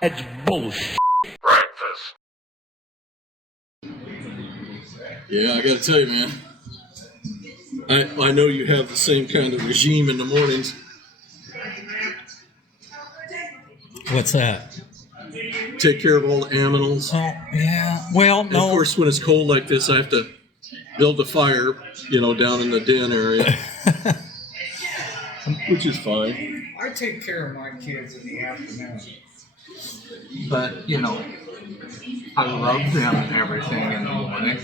That's bullshit. Breakfast. Yeah, I gotta tell you, man. I know you have the same kind of regime in the mornings. What's that? Take care of all the animals. Oh, yeah. Well, And no. of course, when it's cold like this, I have to build a fire, down in the den area, which is fine. I take care of my kids in the afternoon. But, I love them and everything in the morning.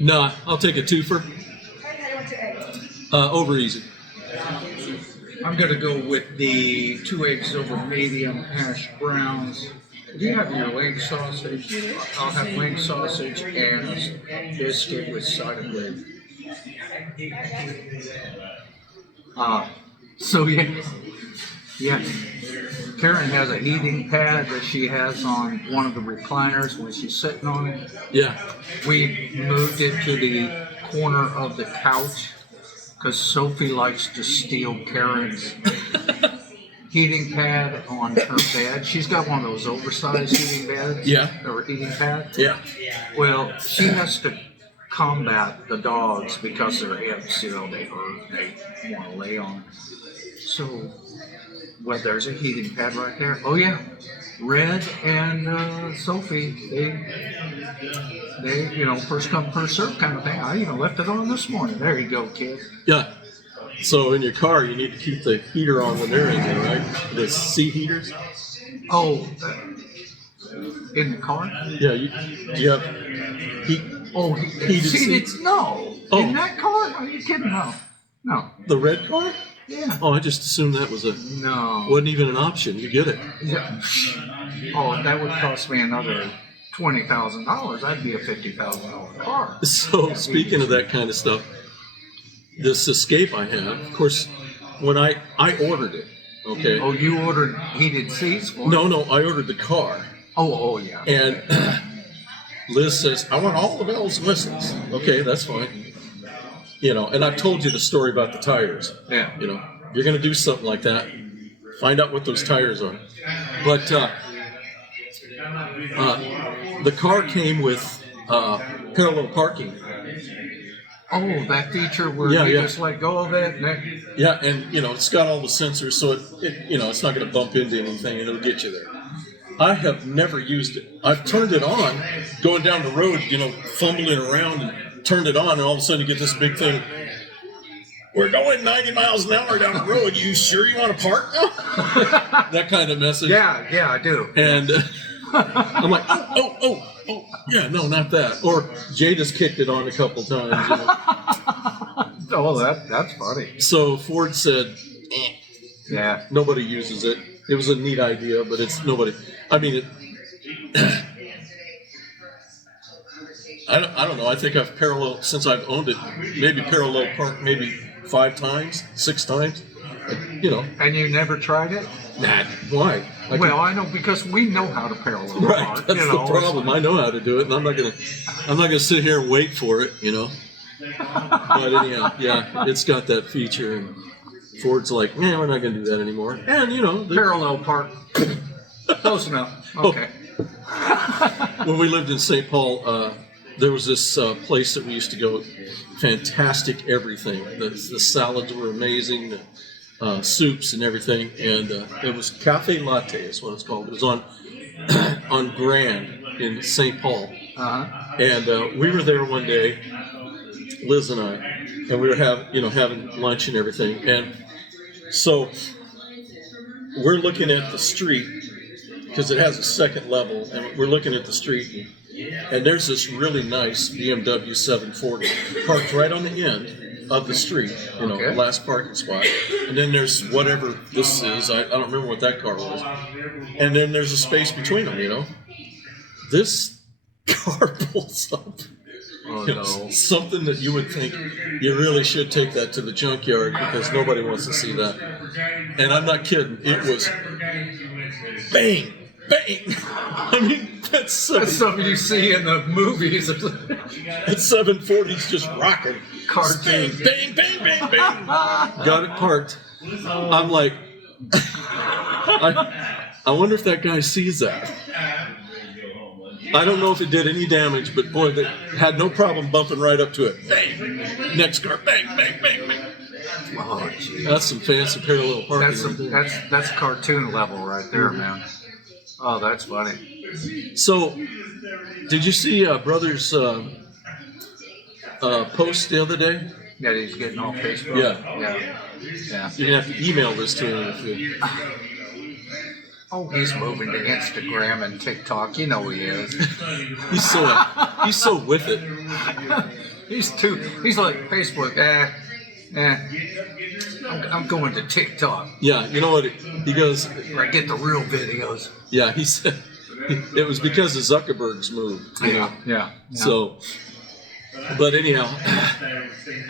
Nah, I'll take a twofer. Over easy. I'm going to go with the 2 eggs over medium hash browns. Do you have your leg sausage? I'll have leg sausage and a biscuit with side of bread. So yeah. Karen has a heating pad that she has on one of the recliners when she's sitting on it. Yeah. We moved it to the corner of the couch because Sophie likes to steal Karen's heating pad on her bed. She's got one of those oversized heating beds. Yeah. Or heating pad. Yeah. Well, she has to combat the dogs because their hips, they hurt. They want to lay on. So, there's a heating pad right there. Oh yeah, Red and Sophie, they, first come first serve kind of thing. I even left it on this morning. There you go, kid. Yeah. So in your car, you need to keep the heater on when they're in there, right? The seat heaters. Oh, in the car? Yeah. You have heat. Oh, heated seats? No. Oh. In that car? Are you kidding? No. The red car? Yeah. Oh, I just assumed that was No. wasn't even an option. You get it. Yeah. Oh, that would cost me another $20,000. That'd be a $50,000 car. So speaking of that kind of stuff, this Escape I have, of course, when I ordered it, okay. Oh, you ordered heated seats for it? No, I ordered the car. Oh, yeah. And Liz says, I want all the bells and whistles. Okay, that's fine. And I've told you the story about the tires. Yeah. You're going to do something like that, find out what those tires are. But the car came with parallel parking. Oh, that feature where you just let go of it? Yeah, and it's got all the sensors, so it it's not going to bump into anything, and it'll get you there. I have never used it. I've turned it on, going down the road, fumbling around, and turned it on, and all of a sudden you get this big thing. We're going 90 miles an hour down the road. You sure you want to park now? That kind of message. Yeah, I do. And I'm like, oh, yeah, no, not that. Or Jay just kicked it on a couple times. Oh, that's funny. So Ford said, yeah, nobody uses it. It was a neat idea, but it's nobody. I mean, I don't know. I think I've since I've owned it, maybe parallel parked maybe 5 times, 6 times. And you never tried it? Nah, why? I know because we know how to parallel right, park. that's the problem. I know how to do it, and I'm not gonna sit here and wait for it. But anyhow, yeah, it's got that feature, and Ford's like, we're not gonna do that anymore. And parallel park. Close enough. Okay. When we lived in St. Paul, there was this place that we used to go. Fantastic everything. The salads were amazing. Soups and everything, and it was Cafe Latte is what it's called. It was on Grand in St. Paul, and we were there one day, Liz and I, and we were having lunch and everything, and so we're looking at the street because it has a second level, and we're looking at the street, and there's this really nice BMW 740 parked right on the end of the street, the last parking spot. And then there's whatever this is. I don't remember what that car was. And then there's a space between them, This car pulls up. Oh, no. Something that you would think you really should take that to the junkyard because nobody wants to see that. And I'm not kidding. It was bang, bang. I mean, that's something you see in the movies. That 740's just rocking. Cartoon. Bang, bang, bang, bang. Got it parked. I'm like, I wonder if that guy sees that. I don't know if it did any damage, but boy, they had no problem bumping right up to it. Bang! Next car, bang, bang, bang, bang. Oh, geez. That's some fancy parallel parking. That's cartoon level right there, man. Oh, that's funny. So, did you see Brother's post the other day? That he's getting off Facebook. Yeah. You're gonna have to email this to him if you. Oh, he's moving to Instagram and TikTok. You know he is. He's so with it. He's like Facebook. I'm going to TikTok. Yeah, you know what? He goes. Where I get the real videos. Yeah, he said it was because of Zuckerberg's move. Yeah. So, but anyhow,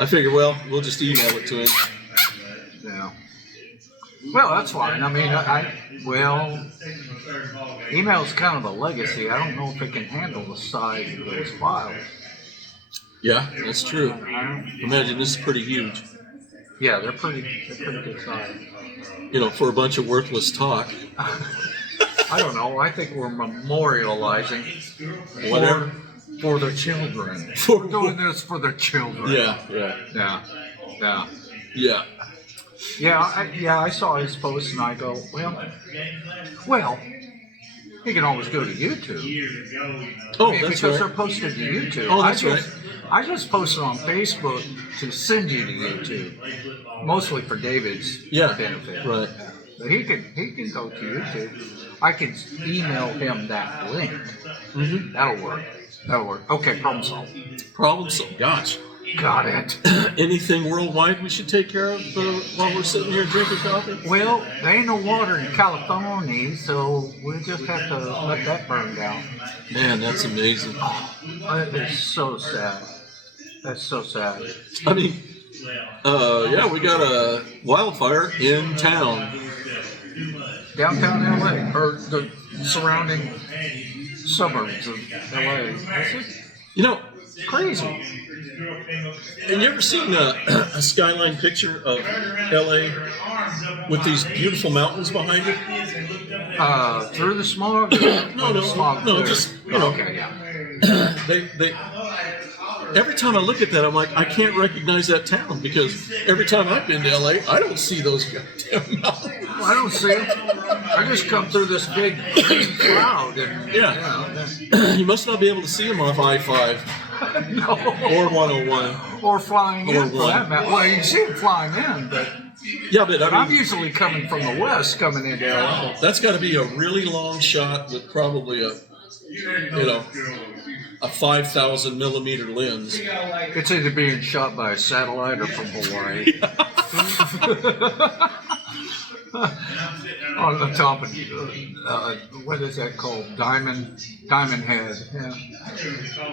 I figured, well, we'll just email it to him. Yeah. Well, that's fine. I mean, email's kind of a legacy. I don't know if it can handle the size of those files. Yeah, that's true. Imagine this is pretty huge. Yeah, they're pretty good size. You know, for a bunch of worthless talk. I don't know. I think we're memorializing Whatever. For the children. We're doing this for the children. Yeah. Yeah, I saw his post and I go, well, you can always go to YouTube. Oh, I mean, that's because right. they're posted to YouTube. Oh, that's right. I just posted on Facebook to send you to YouTube, mostly for David's benefit. Right. But he can go to YouTube. I can email him that link. Mm-hmm. That'll work. Okay, problem solved. Problem solved. Gosh. Got it. Anything worldwide we should take care of while we're sitting here drinking coffee? Well, there ain't no water in California, so we'll just have to let that burn down. Man, that's amazing. That is so sad. That's so sad. I mean, we got a wildfire in town. Downtown LA, or the surrounding suburbs of LA. You know, crazy. Have you ever seen a skyline picture of LA with these beautiful mountains behind it? Through the smog? No, just, you know. Okay, yeah. They every time I look at that, I'm like, I can't recognize that town because every time I've been to LA, I don't see those goddamn mountains. Well, I don't see it. I just come through this big cloud. And, You must not be able to see them off I-5 no. or 101. Or flying or in, for that matter. Well, you can see them flying in, but I'm usually coming from the west, coming into LA. That's got to be a really long shot with probably a 5,000 millimeter lens. It's either being shot by a satellite or from Hawaii. On the top of what is that called? Diamond Head.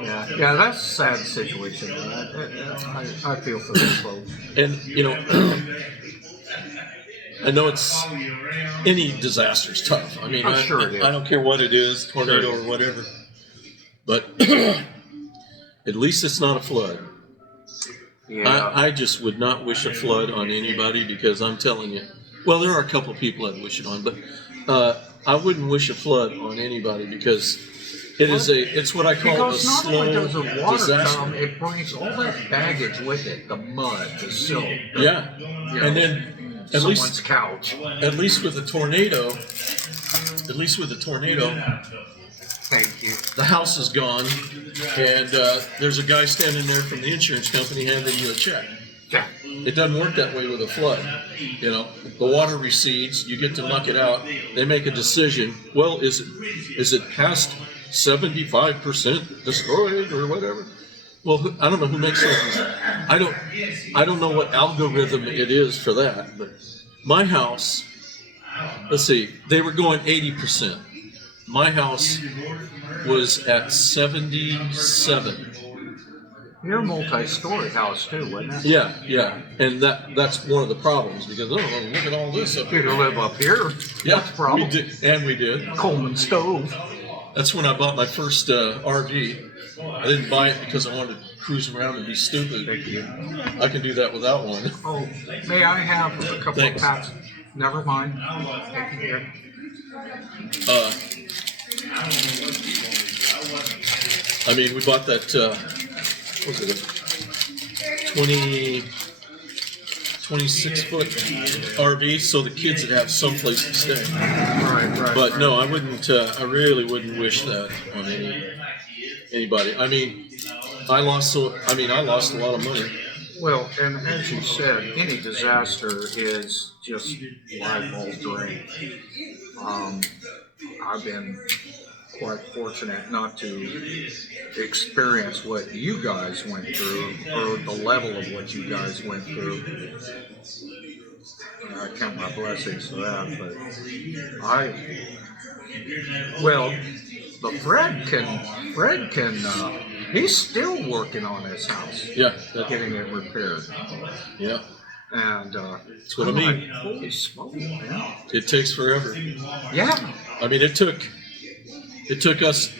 Yeah. That's a sad situation. I feel for those folks. And I know it's any disaster's tough. I mean, I'm sure it is. I don't care what it is, tornado or whatever. But at least it's not a flood. Yeah. I just would not wish a flood on anybody because I'm telling you. Well, there are a couple people I'd wish it on, but I wouldn't wish a flood on anybody because it's what I call a slow only does the water disaster. come, it brings all that baggage with it, the mud, the silt. Yeah, and then at least couch. At least with a tornado. Thank you. The house is gone, and there's a guy standing there from the insurance company handing you a check. Yeah. It doesn't work that way with a flood. The water recedes, you get to muck it out. They make a decision. Well, is it past 75% destroyed or whatever? Well, I don't know who makes those. I don't know what algorithm it is for that. But my house, let's see, they were going 80%. My house was at 77. You're a multi-story house too, wasn't it? Yeah, and that's one of the problems because look at all this up You here. can live up here. Yeah, What's the problem? we did. Coleman stove. That's when I bought my first RV. I didn't buy it because I wanted to cruise around and be stupid. I can do that without one. Oh, may I have a couple Thanks. of packs? Never mind. Take it here. I mean, we bought that, what was it, a 26-foot RV, so the kids would have someplace to stay. Right. But no, I wouldn't. I really wouldn't wish that on anybody. I mean, I lost a lot of money. Well, and as you said, any disaster is just life altering. I've been quite fortunate not to experience what you guys went through or the level of what you guys went through. I count my blessings for that, but but Fred can, he's still working on his house. Yeah, Getting it repaired. Yeah. And that's what I mean. Holy smoke, man. It takes forever. Yeah. I mean, it took us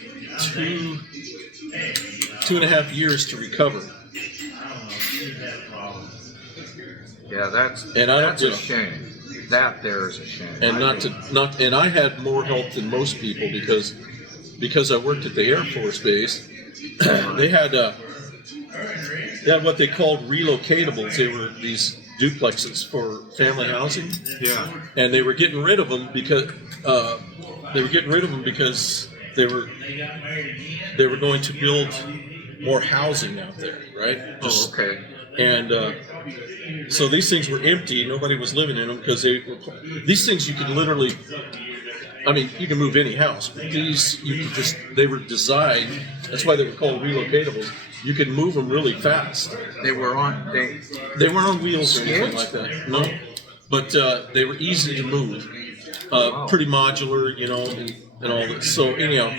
2.5 years to recover. Yeah, that's a shame. That there is a shame. And and I had more help than most people because I worked at the Air Force Base. They had what they called relocatables. They were these duplexes for family housing. Yeah. And they were getting rid of them because they were going to build more housing out there, right? Okay. And so these things were empty. Nobody was living in them because these things you could literally. I mean, you can move any house, but these they were designed. That's why they were called relocatables. You could move them really fast. They weren't on wheels or anything like that. No, but they were easy to move. Pretty modular, and all that. So anyhow,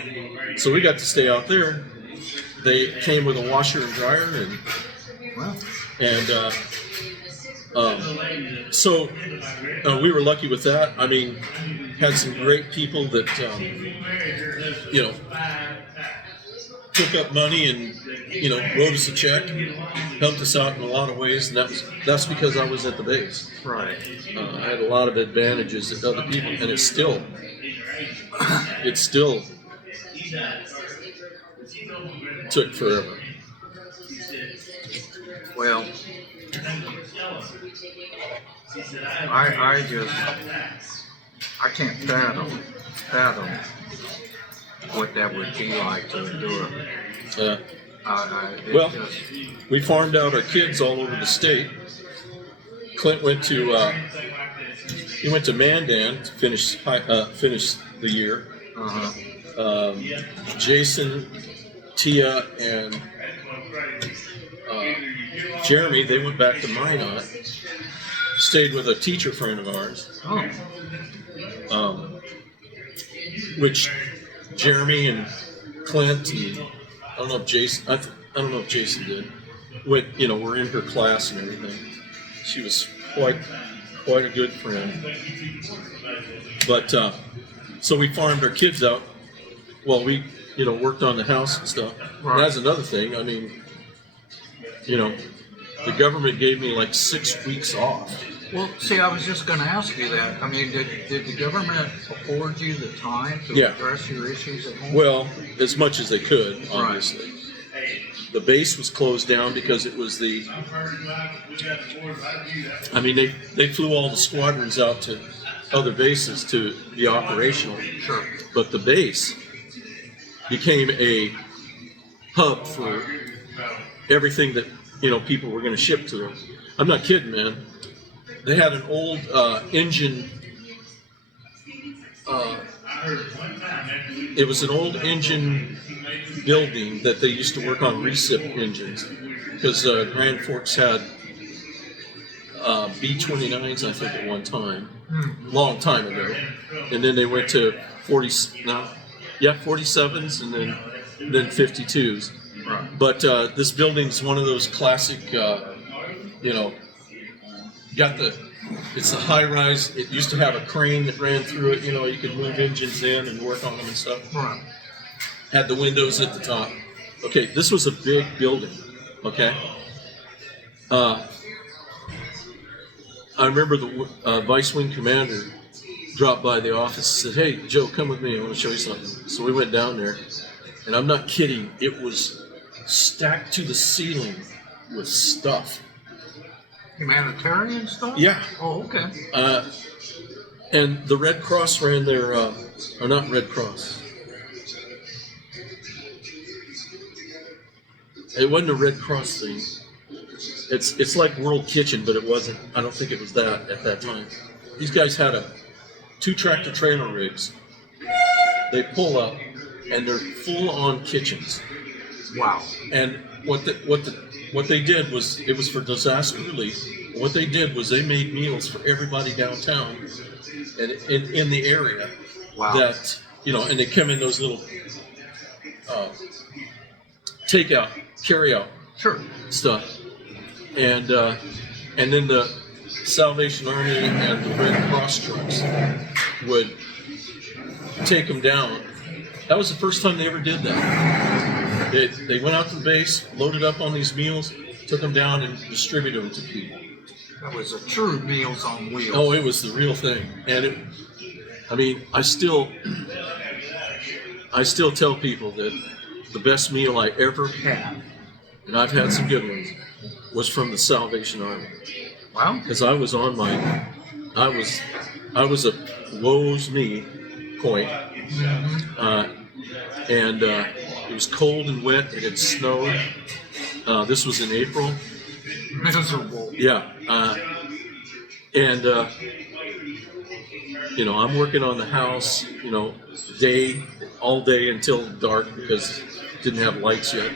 we got to stay out there. They came with a washer and dryer, so we were lucky with that. I mean, had some great people that took up money and wrote us a check, helped us out in a lot of ways, and that's because I was at the base. Right. I had a lot of advantages that other people, and it's still took forever. Well, I can't fathom what that would be like to endure. We farmed out our kids all over the state. Clint went to Mandan to finish the year. Jason, Tia, and Jeremy, they went back to Minot. Stayed with a teacher friend of ours. Which Jeremy and Clint and I don't know if Jason did. Were in her class and everything. She was quite a good friend. But so we farmed our kids out while we worked on the house and stuff. Right. And that's another thing. I mean, the government gave me like 6 weeks off. Well, see, I was just going to ask you that. I mean, did the government afford you the time to address your issues at home? Well, as much as they could, obviously. Right. The base was closed down because it was they flew all the squadrons out to other bases to be operational. Sure. But the base became a hub for everything that people were going to ship to them. I'm not kidding, man. They had an old engine. It was an old engine building that they used to work on recip engines because Grand Forks had B-29s, I think, at one time, long time ago, and then they went to 47s and then 52s. Right. But this building's one of those classic, it's a high rise. It used to have a crane that ran through it. You could move engines in and work on them and stuff. Right. Had the windows at the top. Okay, this was a big building. Okay. I remember the vice wing commander dropped by the office and said, "Hey, Joe, come with me. I want to show you something." So we went down there, and I'm not kidding. It was stacked to the ceiling with stuff. Humanitarian stuff? Yeah. Oh, okay. And the Red Cross ran their, or not Red Cross. It wasn't a Red Cross thing. It's like World Kitchen, but it wasn't. I don't think it was that at that time. These guys had 2 tractor trailer rigs. They pull up, and they're full-on kitchens. Wow. And what they did was, it was for disaster relief. What they did was they made meals for everybody downtown and in the area. Wow. That, and they come in those little takeout, carry-out Sure. stuff, and then the Salvation Army and the Red Cross trucks would take them down. That was the first time they ever did that. They went out to the base, loaded up on these meals, took them down, and distributed them to people. That was a true Meals on Wheels. Oh, it was the real thing, and I still tell people that the best meal I ever had, and I've had some good ones, was from the Salvation Army. Wow. Because I was a woe's me point, and it was cold and wet. It had snowed. This was in April. Miserable. Yeah, and I'm working on the house, all day until dark because it didn't have lights yet.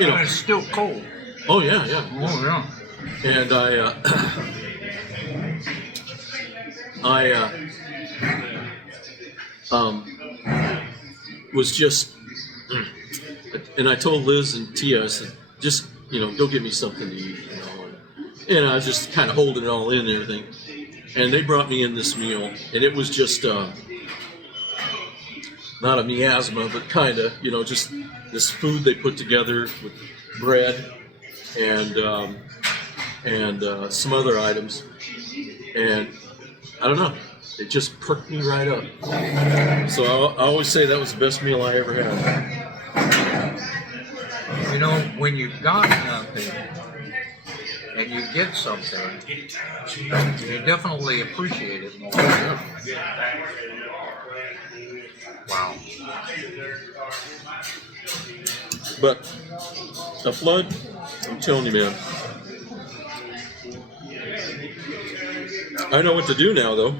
And it's still cold. Oh yeah, yeah. Oh yeah. And was just, and I told Liz and Tia, I said, just, go get me something to eat, and I was just kind of holding it all in and everything. And they brought me in this meal, and it was just, not a miasma, but kind of, just this food they put together with bread and some other items, and I don't know, it just perked me right up. So I always say that was the best meal I ever had. When you've got nothing and you get something, you definitely appreciate it more. Wow. But a flood, I'm telling you, man. I know what to do now, though.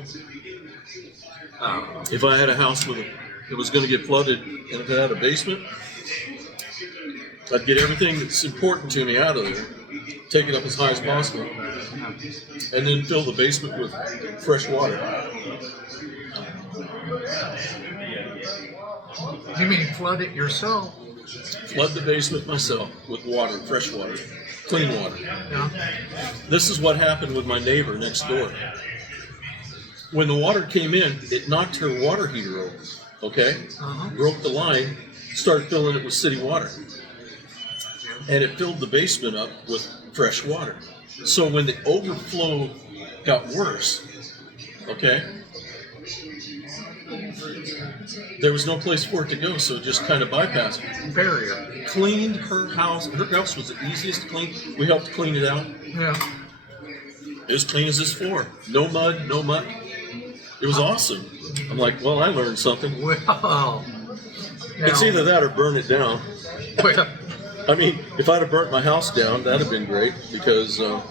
If I had a house that was going to get flooded, and if it had a basement, I'd get everything that's important to me out of there, take it up as high as possible, and then fill the basement with fresh water. You mean flood it yourself? Flood the basement myself with water, fresh water, clean water. Yeah. This is what happened with my neighbor next door. When the water came in, it knocked her water heater over, okay? Broke the line, started filling it with city water. And it filled the basement up with fresh water. So when the overflow got worse, okay, there was no place for it to go, so it just kind of bypassed it. Barrier. Cleaned her house. Her house was the easiest to clean. We helped clean it out. Yeah. It was clean as this floor. No mud, no muck. It was awesome. I'm like, well, I learned something. Well, It's either that or burn it down. well, I mean, if I'd have burnt my house down, that'd have been great because you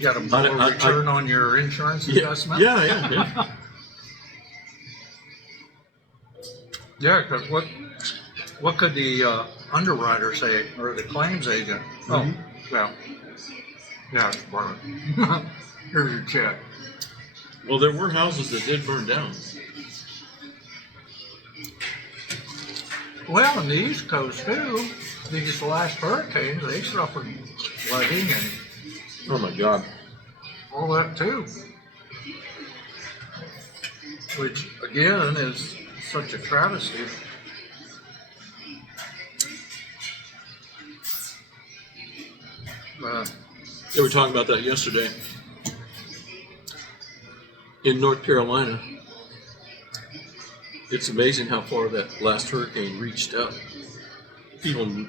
got a lower return on your insurance investment? Yeah. Yeah, because what could the underwriter say, or the claims agent? Oh, well, yeah, it's burned. Here's your check. Well, there were houses that did burn down. Well, on the East Coast too, these last hurricanes, they suffered flooding and Oh my God. all that too. Which again is such a travesty. They were talking about that yesterday. in North Carolina, it's amazing how far that last hurricane reached up. People,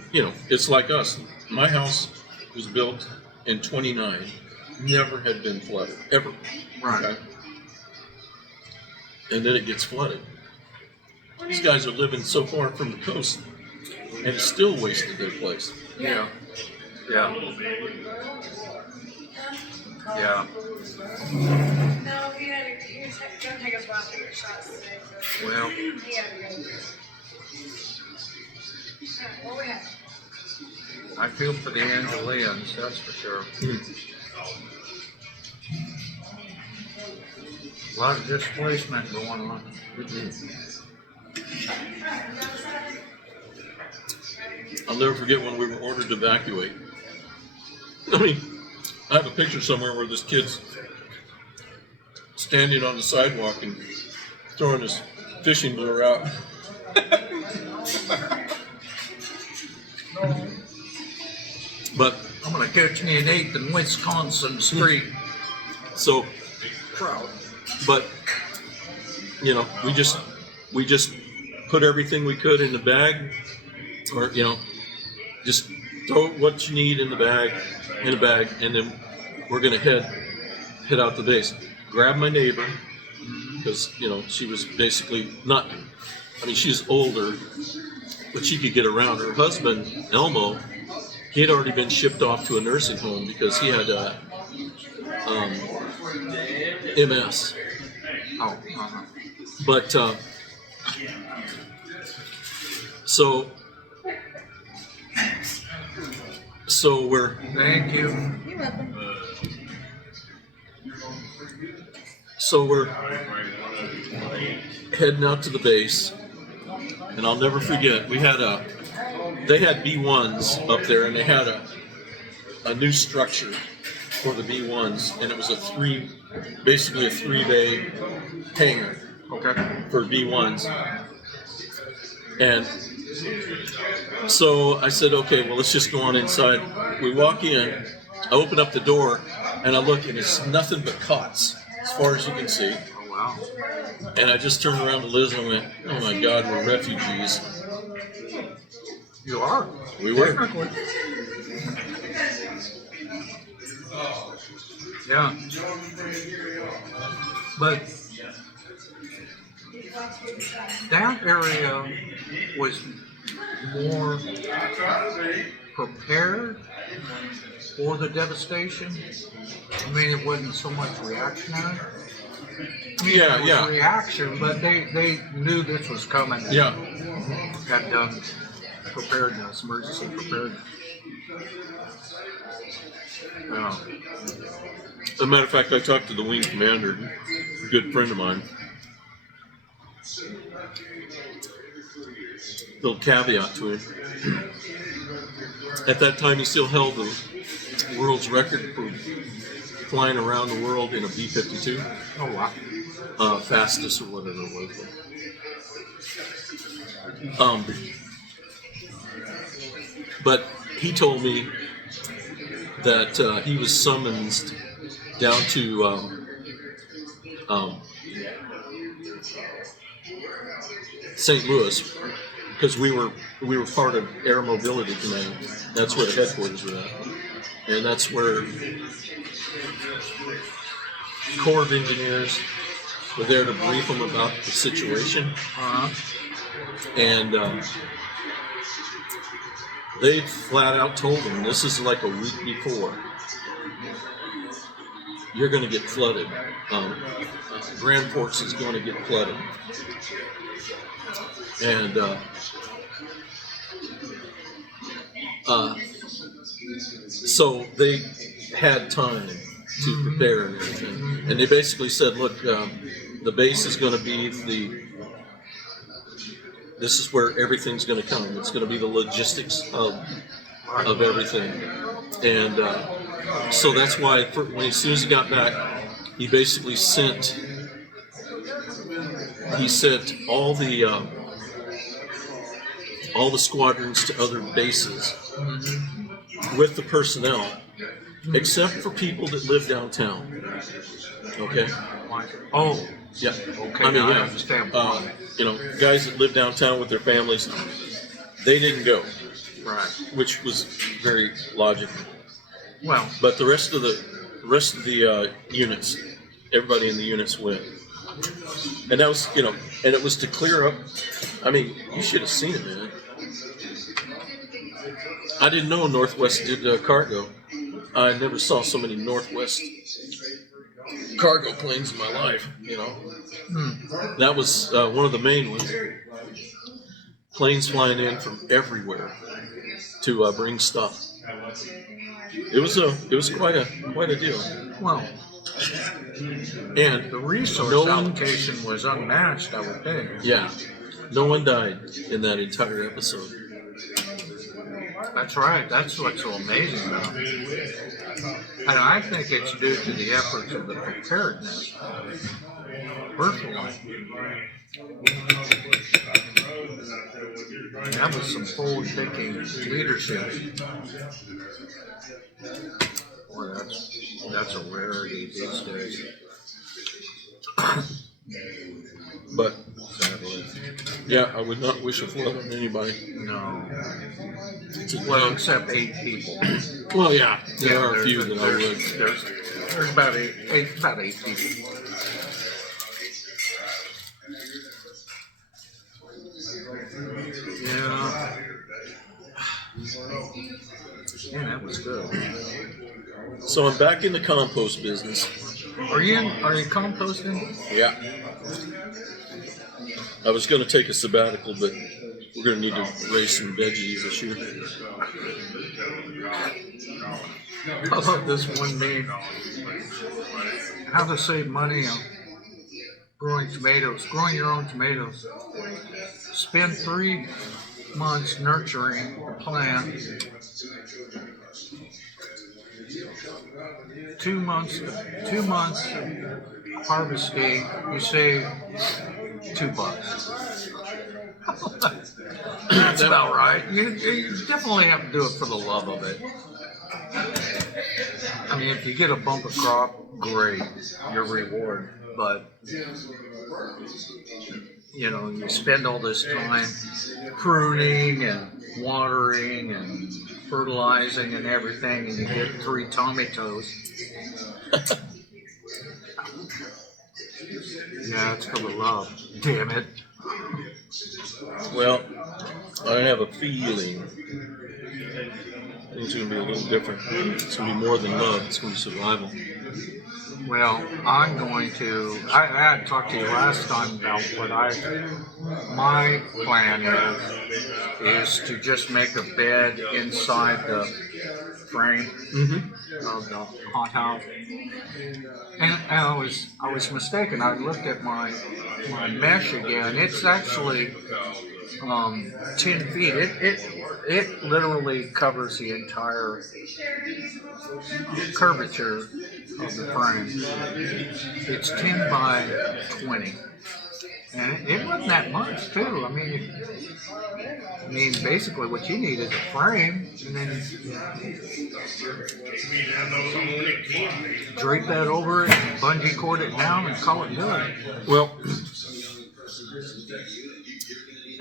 it's like us. My house was built in '29, never had been flooded, ever. Right. Okay? And then it gets flooded. These guys are living so far from the coast and still wasted their place. Yeah. Yeah. Yeah. No, he was going to take us while taking shots today. So Well, he had to go. What we have? I feel for the Angelians, that's for sure. A lot of displacement going on. I'll never forget when we were ordered to evacuate. I mean, I have a picture somewhere where this kid's standing on the sidewalk and throwing his fishing lure out. But I'm gonna catch me an 8th in Wisconsin Street. so, Proud. but we just put everything we could in the bag, or just throw what you need in a bag, and then we're gonna head out the base. Grab my neighbor, because she was basically not. I mean, she's older, but she could get around. Her husband, Elmo, he had already been shipped off to a nursing home because he had MS. Oh, uh-huh. But so we're Thank you. You're welcome. heading out to the base, and I'll never forget. They had B1s up there, and they had a new structure for the B1s, and it was basically a 3-bay hangar. Okay. For B1s. And so I said, okay, well, let's just go on inside. We walk in, I open up the door, and I look, and it's nothing but cots, as far as you can see. Oh, wow. And I just turned around to Liz and I went, oh my God, we're refugees. You are. We were. Technically. Yeah. But that area was more prepared for the devastation. I mean, it wasn't so much reactionary. I mean, Yeah, it was yeah. reaction, but they knew this was coming. Yeah. Had done preparedness, emergency preparedness. Yeah. As a matter of fact, I talked to the wing commander, a good friend of mine. Little caveat to him. At that time, he still held the world's record for flying around the world in a B-52. Oh, wow. Fastest or whatever it was. But he told me that he was summoned down to St. Louis because we were part of Air Mobility Command. That's where the headquarters were at, and that's where Corps of Engineers were there to brief them about the situation. Uh-huh. And they flat out told him, this is like a week before, you're going to get flooded. Grand Forks is going to get flooded. And so they had time to prepare and everything. And they basically said, look, the base is going to be this is where everything's going to come. It's going to be the logistics of everything. And so that's why as soon as he got back, he basically sent all the squadrons to other bases with the personnel, except for people that live downtown. Okay? Why? Oh, Yeah. okay. I mean, now I yeah. understand why. You know, guys that live downtown with their families, they didn't go, Right. which was very logical. Well, But the rest of the units, everybody in the units went, and that was, you know, and it was to clear up. I mean, you should have seen it, man. I didn't know Northwest did cargo. I never saw so many Northwest cargo planes in my life. You know, that was one of the main ones. Planes flying in from everywhere to bring stuff. It was quite a deal. well, And the resource no one, allocation was unmatched, I would think. yeah, no one died in that entire episode. That's right. That's what's so amazing about it. And I think it's due to the efforts of the preparedness. Personally, that was some forward-thinking leadership. Boy, that's a rarity these days. But Sadly, yeah, I would not wish a flood on anybody. no. It's a- Well, except 8 people. well, yeah, there are a there's- few that I would. There's about eight people. Yeah. Yeah, that was good. So I'm back in the compost business. Are you composting? Yeah. I was going to take a sabbatical, but we're going to need to raise some veggies this year. I love this one meme. How to save money on growing tomatoes, growing your own tomatoes. Spend 3 months nurturing the plant. 2 months harvesting, you save $2. That's about right. You definitely have to do it for the love of it. I mean, if you get a bumper crop, great, your reward. But you know, you spend all this time pruning and watering and fertilizing and everything, and you get 3 tomatoes. Yeah, it's for the love. Damn it. Well, I have a feeling things are going to be a little different. It's going to be more than love. It's going to be survival. Well, I'm going to. I had talked to you last time about what my plan is to just make a bed inside the frame of the hothouse. And I was mistaken. I looked at my mesh again. It's actually 10 feet. It literally covers the entire curvature of the frame. It's 10 by 20. And it wasn't that much, too. I mean, basically what you need is a frame, and then drape that over it, and bungee cord it down, and call it good. Well,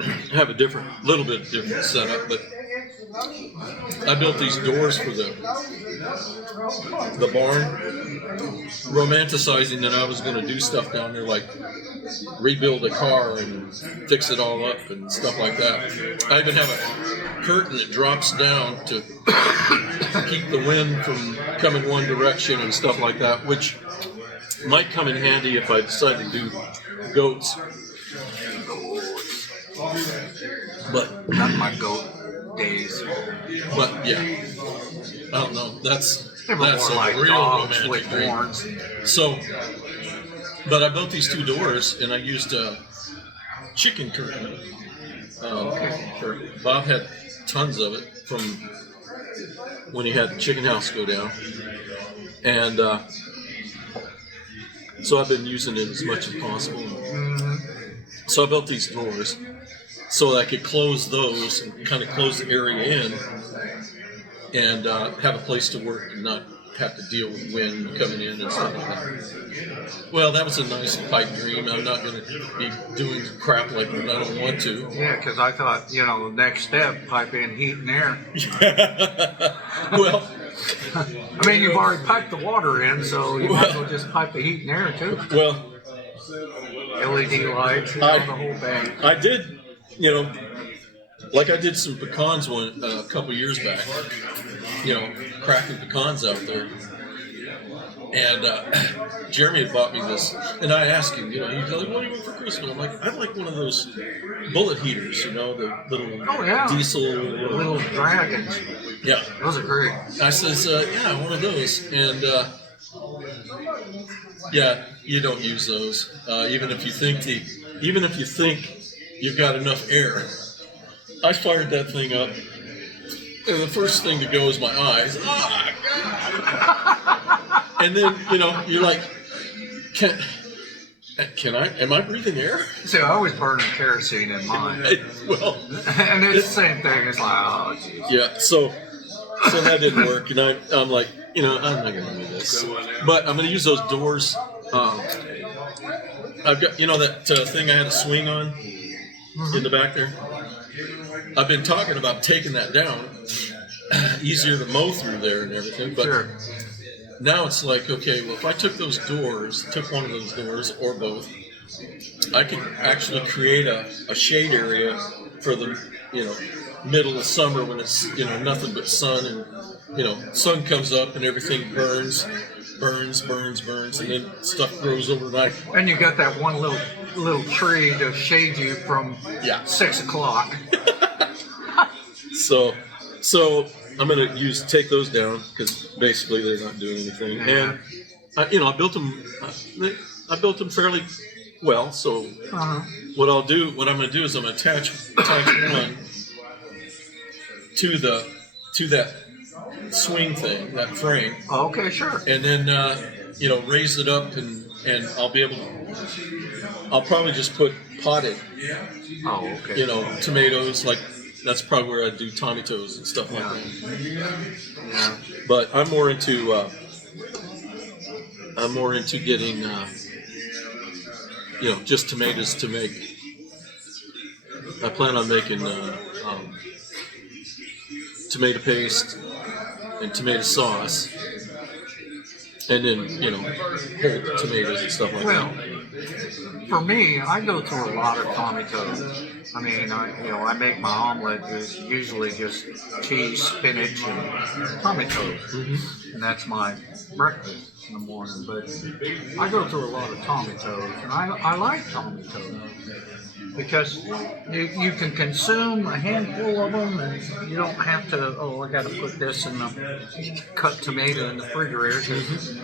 I have a little bit different setup, but I built these doors for the barn, romanticizing that I was going to do stuff down there, like rebuild a car and fix it all up and stuff like that. I even have a curtain that drops down to keep the wind from coming one direction and stuff like that, which might come in handy if I decide to do goats. But Not my goat days. But yeah, I don't know. That's They were a more like real dogs romantic with dream. horns. So, but I built these 2 doors, and I used a chicken curtain. Bob had tons of it from when he had the chicken house go down, and so I've been using it as much as possible. So I built these doors so that I could close those and kind of close the area in and have a place to work and not have to deal with wind coming in and stuff like that. Well, that was a nice pipe dream. I'm not going to be doing crap like that. I don't want to. Yeah, because I thought, the next step, pipe in heat and air. Well, I mean, you've already piped the water in, so you might as well just pipe the heat and air too. well, LED lights, the whole bang. I did, like I did some pecans a couple years back, cracking pecans out there. And Jeremy had bought me this, and I asked him, he's like, what do you want for Christmas? I'm like, I'd like one of those bullet heaters, the little diesel. Little dragons. Yeah. Those are great. I says, yeah, one of those. And, yeah, you don't use those. Even if you think you've got enough air. I fired that thing up, and the first thing to go is my eyes. Oh, God. And then, you're like, can I, am I breathing air? See, I always burn kerosene in mine. Well. And it's the same thing. It's like, oh, geez. Yeah, so that didn't work. And I'm like, I'm not going to do this. But I'm going to use those doors. I've got, that thing I had a swing on in the back there? I've been talking about taking that down. Easier to mow through there and everything. But Sure. Now it's like, okay, well, if I took one of those doors or both, I could actually create a shade area for the, middle of summer when it's, nothing but sun and, sun comes up and everything burns, and then stuff grows overnight. And you got that one little tree to shade you from 6 o'clock. So I'm going to take those down because basically they're not doing anything. And I built them. I built them fairly well. So what I'm going to do is I'm going to attach one to that swing thing, that frame. Okay, sure. And then raise it up and I'll be able to. I'll probably just put potted. Oh, okay. Tomatoes like. That's probably where I do Tommy Toes and stuff like that. Yeah. But I'm more into getting just tomatoes to make. I plan on making tomato paste and tomato sauce, and then whole tomatoes and stuff like that. For me, I go through a lot of Tommy Toes. I mean, I make my omelet is usually just cheese, spinach, and Tommy Toes, and that's my breakfast in the morning. But I go through a lot of Tommy Toes, and I like Tommy Toes because you can consume a handful of them, and you don't have to. Oh, I got to put this in the cut tomato in the refrigerator because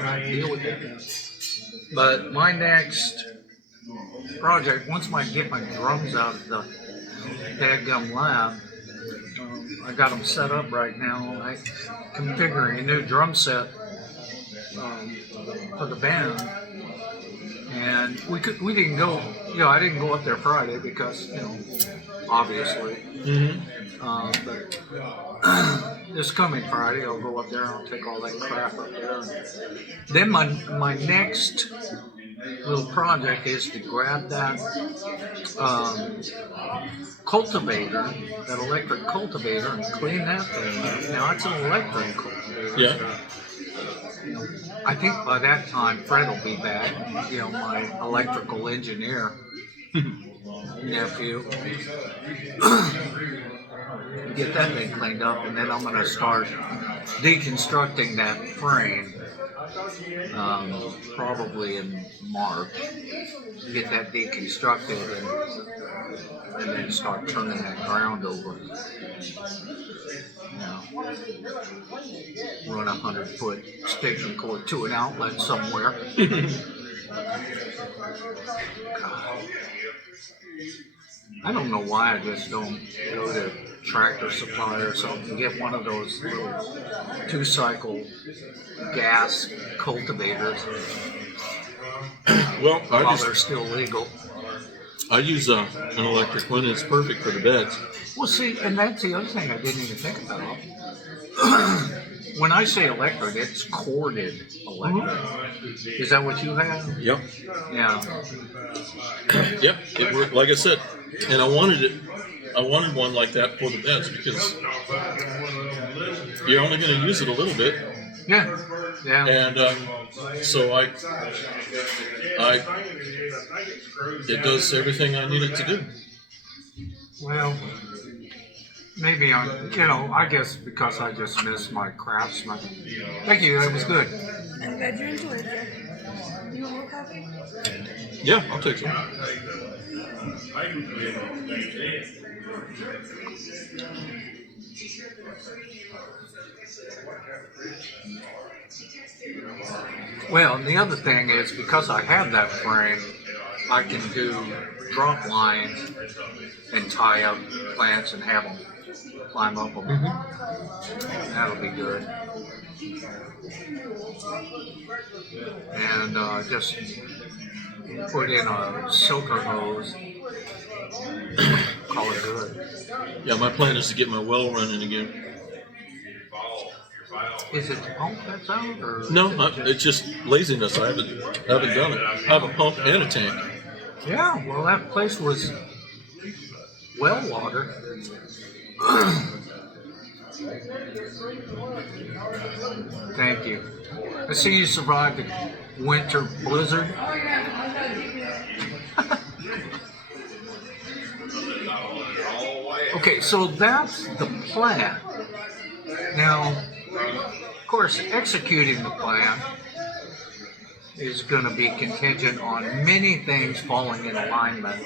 I deal with it. But my next project, once I get my drums out of the dadgum lab, I got them set up right now. I'm configuring a new drum set for the band, and we didn't go. I didn't go up there Friday because obviously. But this coming Friday, I'll go up there and I'll take all that crap up there. Then my next little project is to grab that cultivator, that electric cultivator, and clean that thing up. Now it's an electric cultivator. Yeah. I think by that time Fred will be back. My electrical engineer nephew. Get that thing cleaned up, and then I'm going to start deconstructing that frame probably in March. Get that deconstructed and then start turning that ground over. Run a 100-foot extension cord to an outlet somewhere. I don't know why I just don't go to Tractor Supply or something and get one of those little 2-cycle gas cultivators. Well, while they're still legal. I use an electric one. It's perfect for the beds. Well, see, and that's the other thing I didn't even think about. when I say electric, it's corded electric. Is that what you have? Yep. Yeah. Yep. It worked, like I said, and I wanted one like that for the beds because you're only going to use it a little bit, Yeah. Yeah. and so it does everything I need it to do. Well, maybe I guess because I just miss my craftsman. Thank you. That was good. I'm glad you enjoyed it. You want more coffee? Yeah, I'll take some. Well, and the other thing is because I have that frame, I can do drop lines and tie up plants and have them climb up them. That'll be good. And just put in a soaker hose. Call it good. Yeah, my plan is to get my well running again. Is it the pump that's out? Or No, it's just laziness. I haven't done it. I have a pump and a tank. Yeah, well, that place was well watered. Thank you. I see you survived the winter blizzard. Oh, yeah. Okay, so that's the plan. Now, of course, executing the plan is going to be contingent on many things falling in alignment.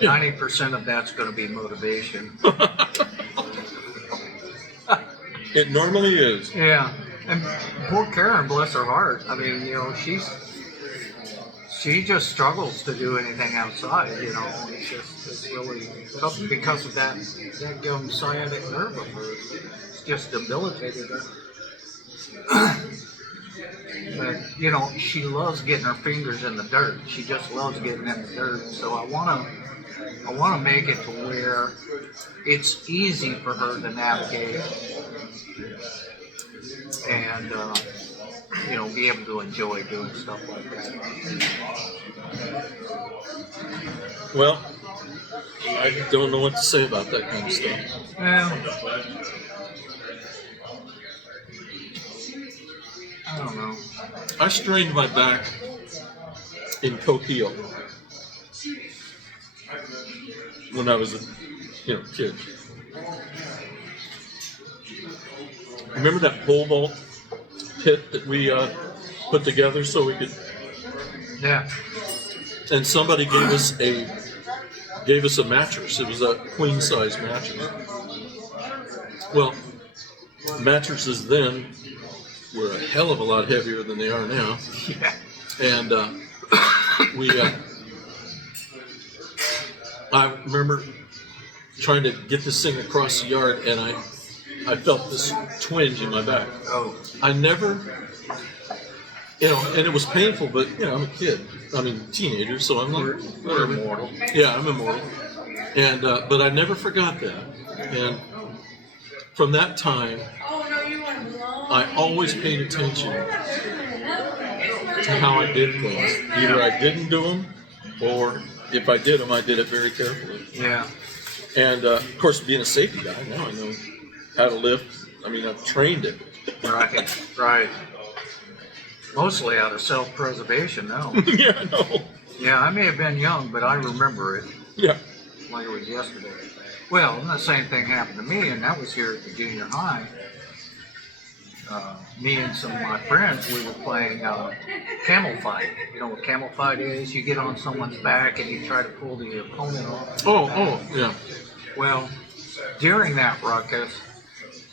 90% of that's going to be motivation. It normally is. Yeah, and poor Karen, bless her heart. I mean, she just struggles to do anything outside. It's really tough because of that sciatic nerve of hers. It's just debilitated her. But she loves getting her fingers in the dirt. She just loves getting in the dirt. So I want to make it to where it's easy for her to navigate and be able to enjoy doing stuff like that. Well, I don't know what to say about that kind of stuff. Well, I don't know. I strained my back in Coquille when I was a kid. Remember that pole vault pit that we put together so we could? Yeah. And somebody gave us a mattress. It was a queen size mattress. Well, mattresses then were a hell of a lot heavier than they are now. Yeah. And I remember trying to get this thing across the yard, and I felt this twinge in my back. Oh. I never, and it was painful, but I'm a kid. I'm a teenager, so I'm like, We're immortal. yeah, I'm immortal. And but I never forgot that. And from that time, Oh, no, you want to blow? I always paid attention to how I did things. Either I didn't do them, or if I did them, I did it very carefully. Yeah. And of course, being a safety guy, now I know how to lift. I mean, I've trained it. Right. Right. Mostly out of self-preservation now. Yeah, I know. Yeah, I may have been young, but I remember it Yeah. like it was yesterday. Well, the same thing happened to me, and that was here at the junior high. Me and some of my friends, we were playing camel fight. You know what camel fight is? You get on someone's back and you try to pull the opponent off. Oh, yeah. Well, during that ruckus,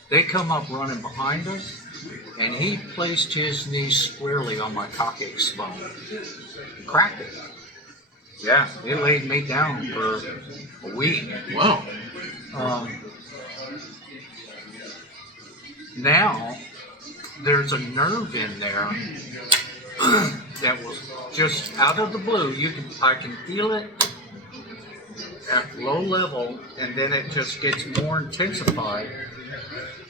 they come up running behind us, and he placed his knee squarely on my coccyx bone. Cracked it. Yeah, it laid me down for a week. Wow. Now, there's a nerve in there that was just out of the blue. I can feel it at low level, and then it just gets more intensified.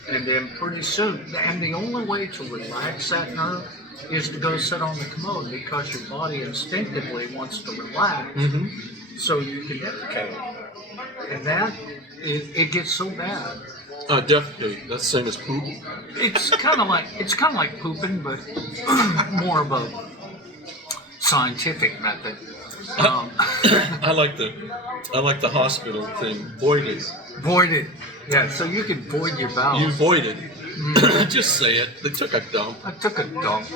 And then pretty soon, and the only way to relax that nerve is to go sit on the commode because your body instinctively wants to relax so you can defecate. And that, it gets so bad. Defecate. That's the same as poop. It's kind of like pooping, but more of a scientific method. I like the hospital thing. Voided. Voided. Yeah, so you can void your bowels. You voided. Just say it. They took a dump. I took a dump,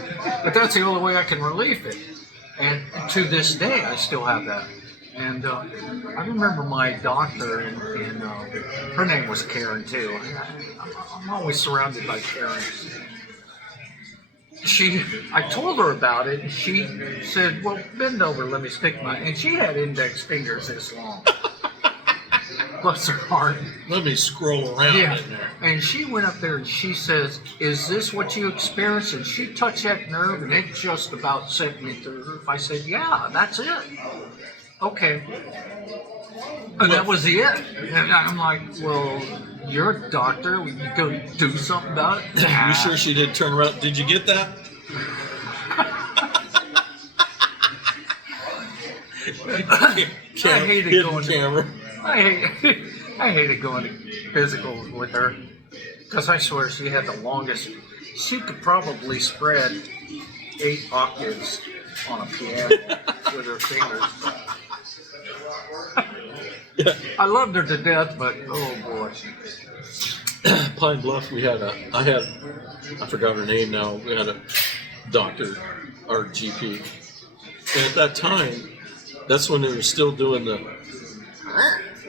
but that's the only way I can relieve it. And to this day, I still have that. And I remember my doctor, and her name was Karen too. I'm always surrounded by Karens. I told her about it, and she said, "Well, bend over, let me stick my." And she had index fingers this long. Bless her heart. Let me scroll around Yeah. in there. And she went up there and she says, "Is this what you experienced?" And she touched that nerve, and it just about sent me through the roof. I said, "Yeah, that's it." Okay. And that was the it. And I'm like, "Well, you're a doctor. We can go do something about it." You sure she did turn around? Did you get that? I hated Hidden going camera. I hated going to physicals with her because I swear she had the longest. She could probably spread 8 octaves on a piano with her fingers. I loved her to death, but oh boy. Pine Bluff, I forgot her name now. We had a doctor, our GP. And at that time, that's when they were still doing the,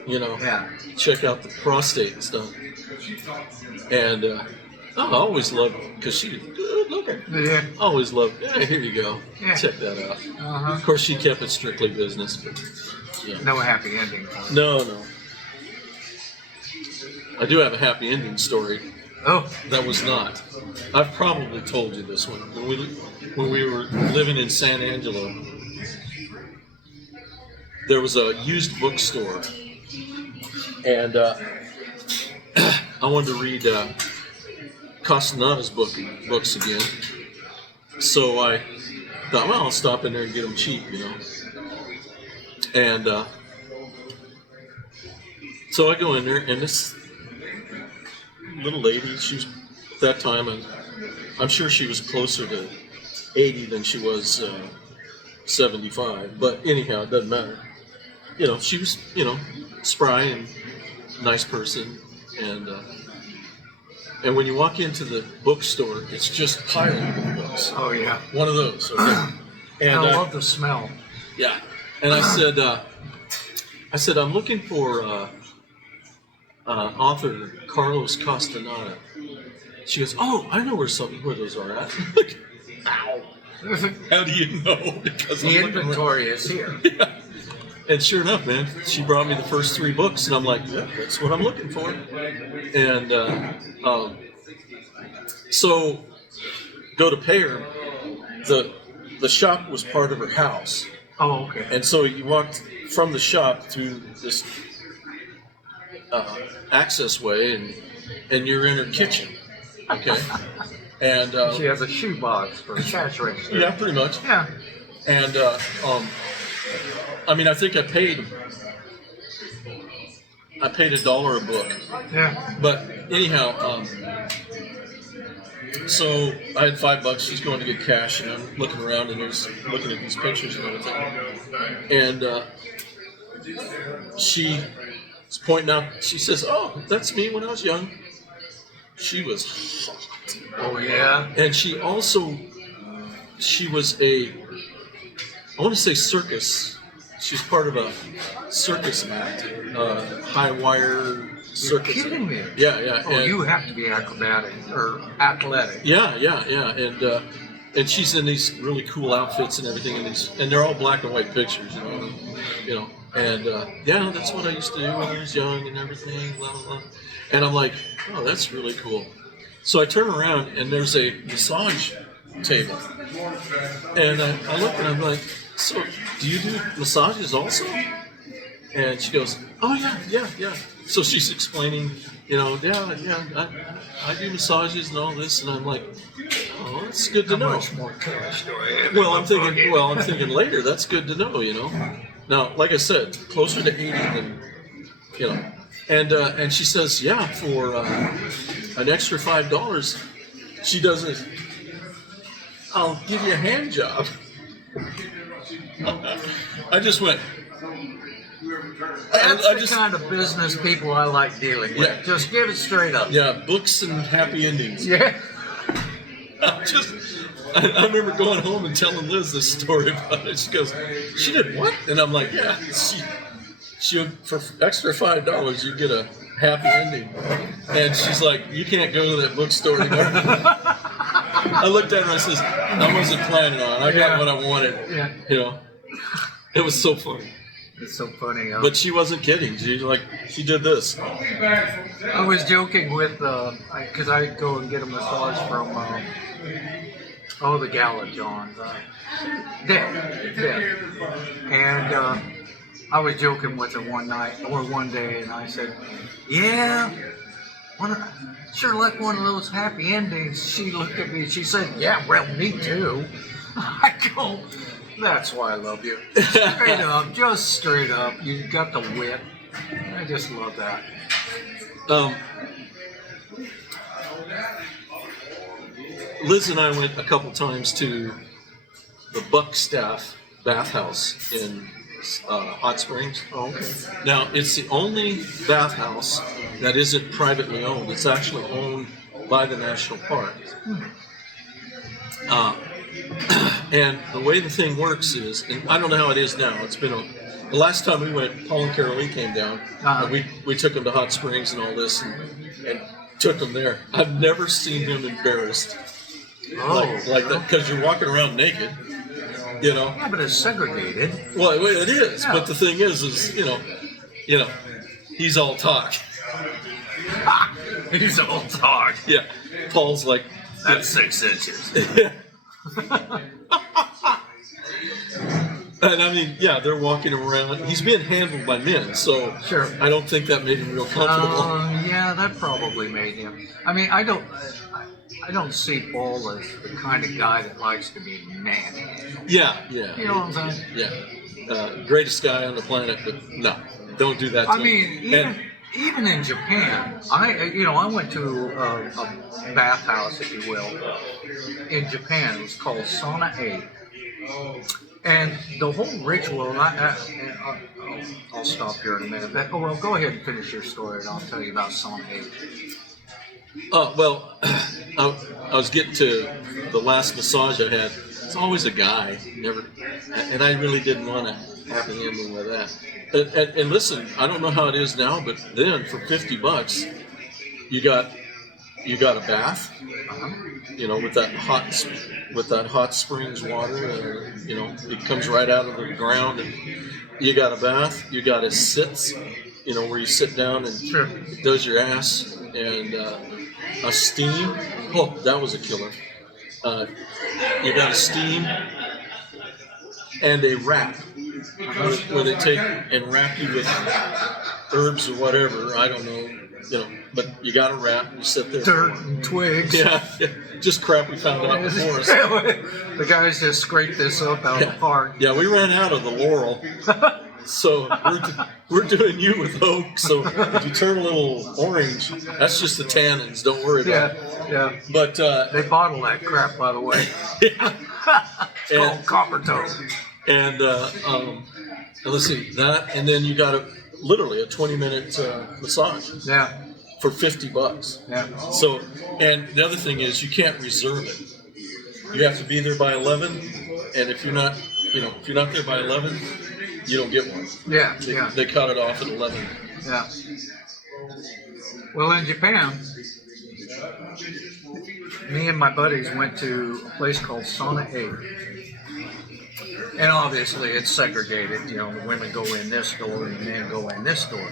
Yeah. check out the prostate and stuff. And I always loved, because she was good looking. Yeah. Always loved, here you go. Yeah. Check that out. Uh-huh. Of course, she kept it strictly business, but yeah. No happy ending. No. I do have a happy ending story. Oh. That was not. I've probably told you this one. When we were living in San Angelo, there was a used bookstore, and I wanted to read Castanada's books again. So I thought, well, I'll stop in there and get them cheap, And so I go in there, and this little lady, she was, at that time, I'm sure she was closer to 80 than she was 75. But anyhow, it doesn't matter. She was, spry and nice person. And when you walk into the bookstore, it's just piling with books. Oh yeah. One of those. Okay. And I love the smell. yeah. And I said, I'm looking for author Carlos Castaneda. She goes, oh, I know where those are at. Ow. How do you know? Because The inventory is here. Yeah. And sure enough, man, she brought me the first 3 books, and I'm like, yeah, that's what I'm looking for. And so go to pay her. The shop was part of her house. Oh, okay. And so you walked from the shop through this access way, and you're in her kitchen. Okay. And She has a shoebox for a cash register. yeah, pretty much. Yeah. And I mean, I think I paid $1 a book. Yeah. But anyhow, so I had $5. She's going to get cash, and I'm looking around, and there's looking at these pictures and everything. And she's pointing out. She says, "Oh, that's me when I was young." She was hot. Oh yeah. And she was I want to say circus. She's part of a circus act, high wire circus. You're kidding me. Yeah. Oh, you have to be acrobatic or athletic. Yeah. And she's in these really cool outfits and everything, and they're all black and white pictures, And yeah, that's what I used to do when I was young and everything. Blah blah blah. And I'm like, oh, that's really cool. So I turn around, and there's a massage table, and I look, and I'm like, so do you do massages also? And she goes, Oh yeah. So she's explaining, I do massages and all this, and I'm like, oh, that's good to How know. much more to the story? I'm thinking later. That's good to know. Now, like I said, closer to 80 than, and she says, yeah, for an extra $5, she does it. I'll give you a hand job. I just went. That's the kind of business people I like dealing with. Yeah. Just give it straight up. Yeah, books and happy endings. Yeah. I remember going home and telling Liz this story about it. She goes, she did what? And I'm like, yeah, she for extra $5, you get a happy ending. And she's like, you can't go to that bookstore anymore. I looked at her and I says, I wasn't planning on it. I got what I wanted. Yeah. It was so funny. It's so funny. But she wasn't kidding. She did this. I was joking with, because I go and get a massage from, the gal at John's. Deb. And I was joking with her one day, and I said, yeah, sure like one of those happy endings. She looked at me and she said, yeah, well, me too. I go, that's why I love you. Straight up, just straight up. You got the wit. I just love that. Liz and I went a couple times to the Buckstaff bathhouse in Hot Springs. Oh, okay. Now, it's the only bathhouse that isn't privately owned. It's actually owned by the national park. And the way the thing works is, and I don't know how it is now. The last time we went, Paul and Carolee came down. And we took them to Hot Springs and all this, and took them there. I've never seen him embarrassed like that, because you're walking around naked. Yeah, but it's segregated. Well, it is. Yeah. But the thing is, he's all talk. He's all talk. Yeah. Paul's like, That's 6 inches. And I mean, yeah, they're walking around. He's being handled by men, so Sure. I don't think that made him real comfortable. Yeah, that probably made him. I mean, I don't see Paul as the kind of guy that likes to be manhandled. Yeah. You know what I'm saying? Yeah. Greatest guy on the planet, but no, don't do that to I him. mean, even in Japan, I went to a bathhouse, if you will, in Japan. It was called Sauna 8. And the whole ritual, I'll stop here in a minute. But, go ahead and finish your story, and I'll tell you about Sauna 8. Well, I was getting to the last massage I had. It's always a guy, and I really didn't want to have an ending with that. And listen, I don't know how it is now, but then for $50, you got a bath, with that hot springs water. It comes right out of the ground, and you got a bath. You got a sits, where you sit down and it does your ass, and a steam. Oh, that was a killer. You got a steam and a wrap, where they take and wrap you with herbs or whatever. I don't know, but you got a wrap. You sit there. Dirt and twigs. Yeah, just crap we found out before us. The guys just scraped this up out of the park. Yeah, we ran out of the laurel. So we're doing you with oak. So if you turn a little orange, that's just the tannins. Don't worry about it. Yeah. But They bottle that crap, by the way. It's called copper toe. And let's see that, and then you got literally a 20-minute massage. Yeah. For $50. Yeah. So, and the other thing is, you can't reserve it. You have to be there by 11, and if you're not there by 11, you don't get one. Yeah. They cut it off at 11. Yeah. Well, in Japan, me and my buddies went to a place called Sauna 8. And obviously it's segregated. The women go in this door and the men go in this door.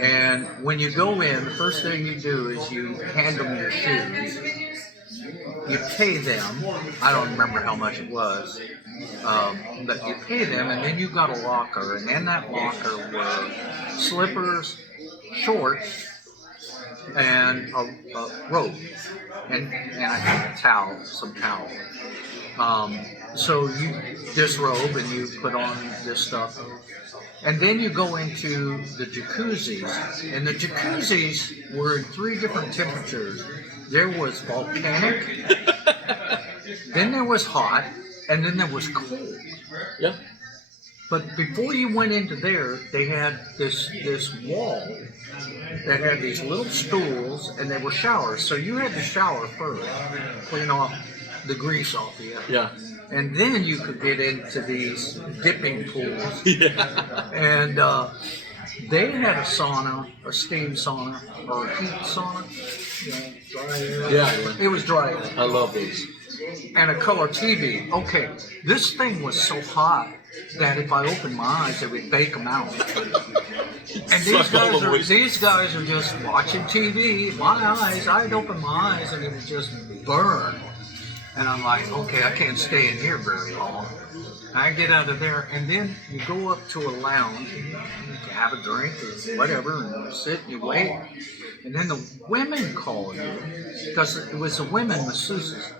And when you go in, the first thing you do is you hand them your shoes. You pay them. I don't remember how much it was. But you pay them, and then you got a locker. And in that locker were slippers, shorts, and a robe, and I had a towel, some towel. So you disrobe and you put on this stuff, and then you go into the jacuzzis, and the jacuzzis were in 3 different temperatures. There was volcanic, then there was hot, and then there was cold. Yeah. But before you went into there, they had this wall that had these little stools, and they were showers. So you had to shower first, clean off the grease off you. Yeah. And then you could get into these dipping pools. Yeah. And they had a sauna, a steam sauna, or a heat sauna. Dry air. Yeah. It was dry air. I love these. And a color TV. Okay, this thing was so hot that if I opened my eyes, it would bake them out. And these guys are just watching TV. My eyes, I'd open my eyes and it would just burn. And I'm like, okay, I can't stay in here very long. I get out of there, and then you go up to a lounge, you can have a drink or whatever, and you sit and you wait. And then the women call you, because it was the women masseuses.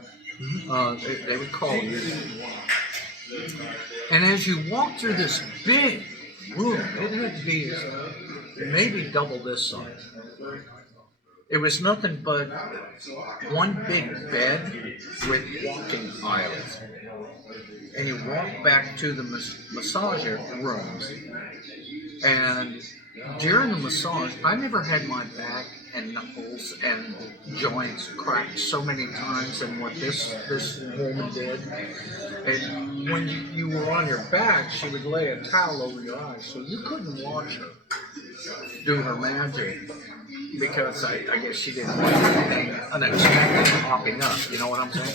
They would call you. And as you walk through this big room, it had to be maybe double this size. It was nothing but one big bed with walking aisles. And you walk back to the massage rooms. And during the massage, I never had my back and knuckles and joints cracked so many times than what this woman did. And when you were on your back, she would lay a towel over your eyes, so you couldn't watch her do her magic, because I guess she didn't want anything unexpected popping up, you know what I'm saying?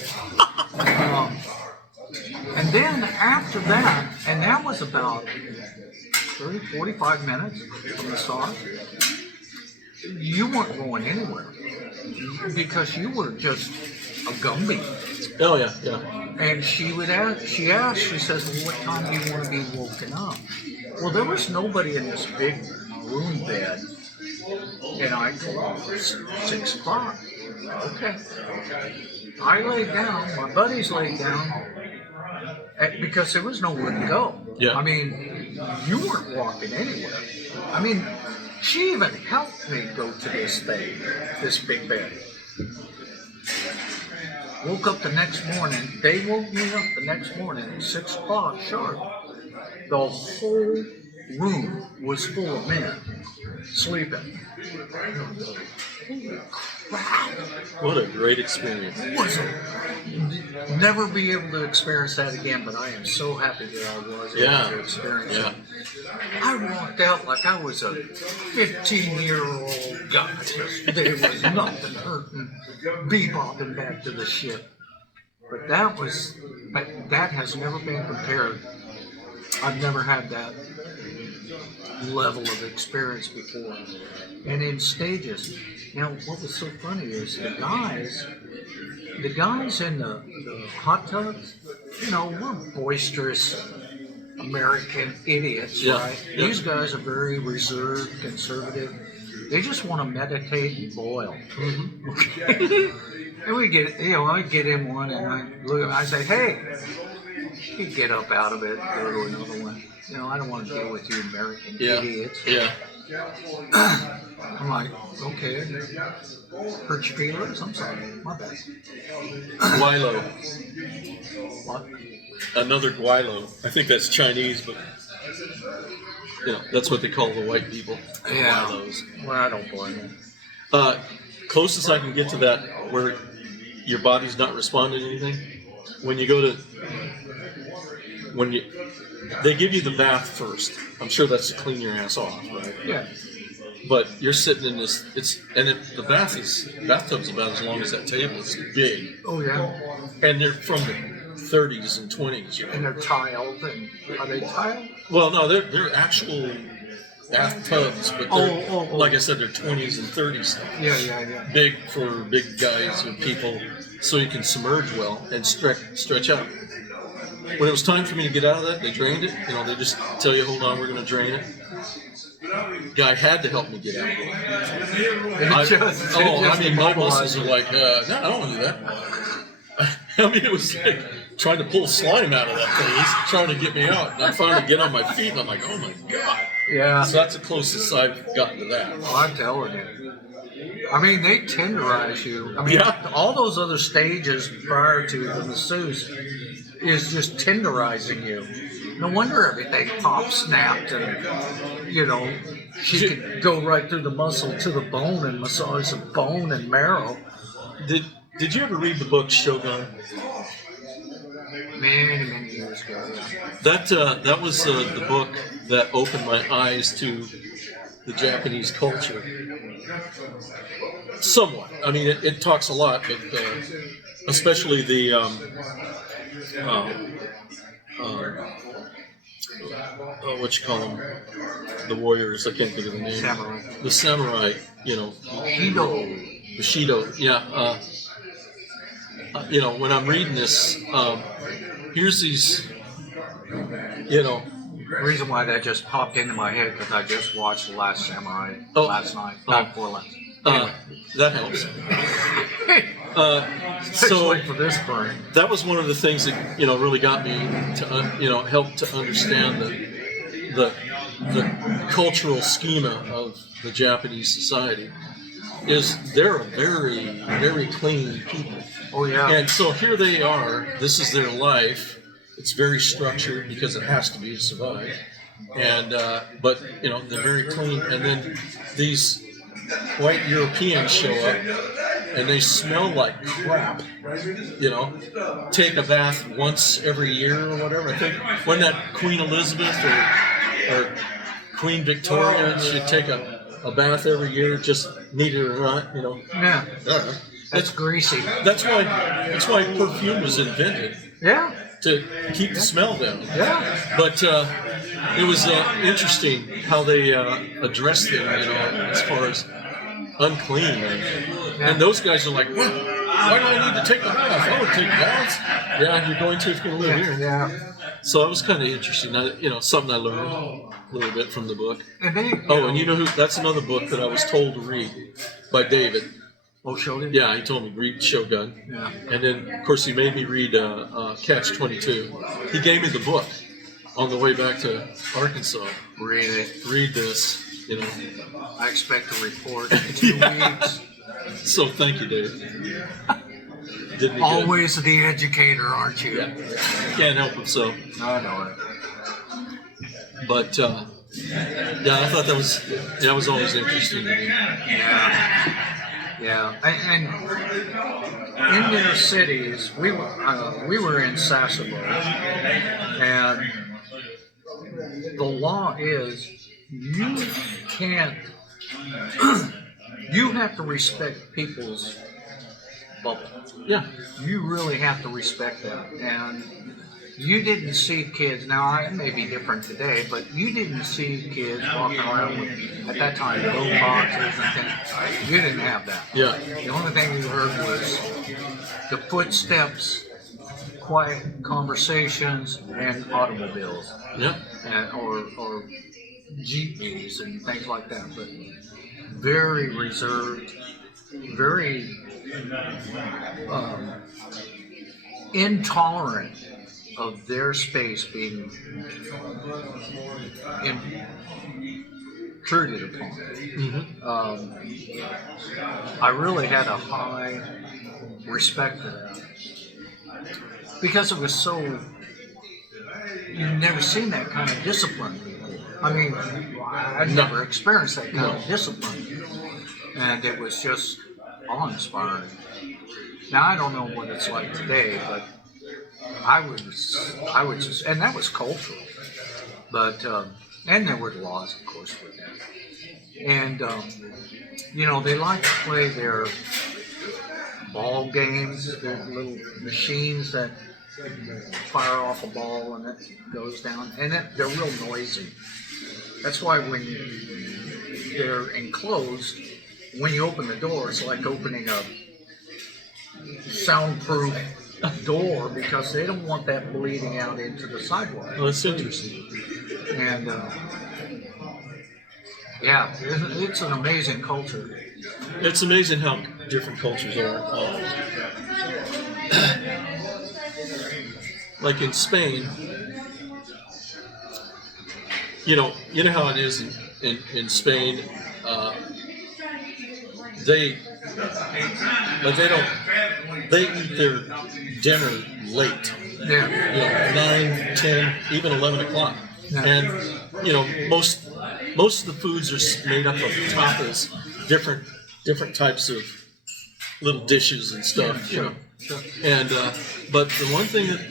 And then after that, and that was about 30, 45 minutes of massage, you weren't going anywhere because you were just a Gumby. Oh yeah, yeah. And she says, well, what time do you want to be woken up? Well, there was nobody in this big room bed, and I told her 6 o'clock. Okay. I laid down, my buddies laid down, because there was nowhere to go. Yeah. I mean, you weren't walking anywhere. I mean, she even helped me go to this thing, this big bed. Woke up the next morning. They woke me up the next morning at 6 o'clock sharp. The whole room was full of men sleeping. Holy crap! What a great experience. Never be able to experience that again, but I am so happy that I was able to experience it. I walked out like I was a 15-year-old guy. There was nothing hurting, bebopping back to the ship. But that has never been compared. I've never had that level of experience before. And in stages. Now, what was so funny is the guys in the hot tubs, we're boisterous American idiots, right? Yeah. These guys are very reserved, conservative. They just want to meditate and boil. Mm-hmm. Okay. And we get, I get in one and I look at him, I say, hey, you get up out of it, go to another one. I don't want to deal with you American idiots. Yeah. I'm like, okay, hurt your feelings? I'm sorry, my bad. Guilo. What? Another guilo. I think that's Chinese, but that's what they call the white people. Yeah. Guilos. Well, I don't blame them. Closest I can get to that, where your body's not responding to anything, when you go to, they give you the bath first. I'm sure that's to clean your ass off, right? Yeah. But you're sitting in this, the bathtub's about as long as that table. It's big. Oh, yeah. And they're from the 30s and 20s. And they're tiled, and are they tiled? Well, no, they're actual bathtubs, but like I said, they're 20s and 30s. Yeah. Big for big guys and people, so you can submerge well and stretch out. When it was time for me to get out of that, they drained it. They just tell you, hold on, we're going to drain it. guy had to help me get out. My muscles are like, no, I don't want to do that. I mean, it was like trying to pull slime out of that thing. He's trying to get me out. And I finally get on my feet, and I'm like, oh my God. Yeah. So that's the closest I've gotten to that. Oh, I'm telling you. I mean, they tenderize you. I mean, Yeah. all those other stages prior to the masseuse is just tenderizing you. No wonder everything popped, snapped, and, you know, she could go right through the muscle to the bone and massage the bone and marrow. Did you ever read the book Shogun? Many years ago. That was the book that opened my eyes to the Japanese culture. Somewhat. I mean, it talks a lot, but especially the what you call them, the warriors. I can't think of the name. Samurai. The samurai. You know. Bushido. Yeah. You know, when I'm reading this, here's these. You know. The reason why that just popped into my head because I just watched The Last Samurai last night. Not before last. Anyway. That helps. Especially for this spring. That was one of the things that really got me to help to understand the cultural schema of the Japanese society. Is they're a very, very clean people. Oh yeah. And so here they are. This is their life. It's very structured because it has to be to survive. And but they're very clean. And then these white Europeans show up and they smell like crap. Take a bath once every year or whatever. I think when that Queen Elizabeth or Queen Victoria should take a bath every year, just need it or not, Yeah. That's greasy. That's why perfume was invented. Yeah. To keep the smell down. Yeah. But it was interesting how they addressed it, as far as unclean. And those guys are like, what? Why do I need to take a bath? I would take baths. Yeah, you're going to if you're going to live here. Yeah. So it was kind of interesting. Something I learned a little bit from the book. And and you know who? That's another book that I was told to read by David. Oh, Shogun? Yeah, he told me read Shogun. Yeah. And then, of course, he made me read Catch-22. He gave me the book on the way back to Arkansas. Read it. Read this, I expect a report in 2 weeks. So thank you, Dave. Did me Always the educator, aren't you? Yeah. Can't help himself. I know it. But, I thought that was always interesting to me. Yeah, and in their cities, we were in Sasebo, and the law is you can't, you have to respect people's bubble. Yeah. You really have to respect that, and you didn't see kids, now it may be different today, but you didn't see kids walking around with, at that time, boom boxes and things. You didn't have that. Yeah. The only thing you heard was the footsteps, quiet conversations, and automobiles. Yeah. Or jeepneys and things like that. But very reserved, very intolerant of their space being intruded upon. Mm-hmm. I really had a high respect for that because it was so, you've never seen that kind of discipline before. I mean, I'd never experienced that kind of discipline, and it was just awe-inspiring. Now I don't know what it's like today, but I was just, and that was cultural, but and there were laws, of course, with that. And they like to play their ball games, their little machines that fire off a ball and it goes down, and they're real noisy. That's why when they're enclosed, when you open the door, it's like opening a soundproof door because they don't want that bleeding out into the sidewalk. Well, that's interesting. And Yeah, it's an amazing culture. It's amazing how different cultures are. Like in Spain, you know how it is in Spain. They but they eat their dinner late. Yeah. 9, 10, even 11 o'clock. Yeah. And most of the foods are made up of tapas, different types of little dishes and stuff. Sure. And but the one thing that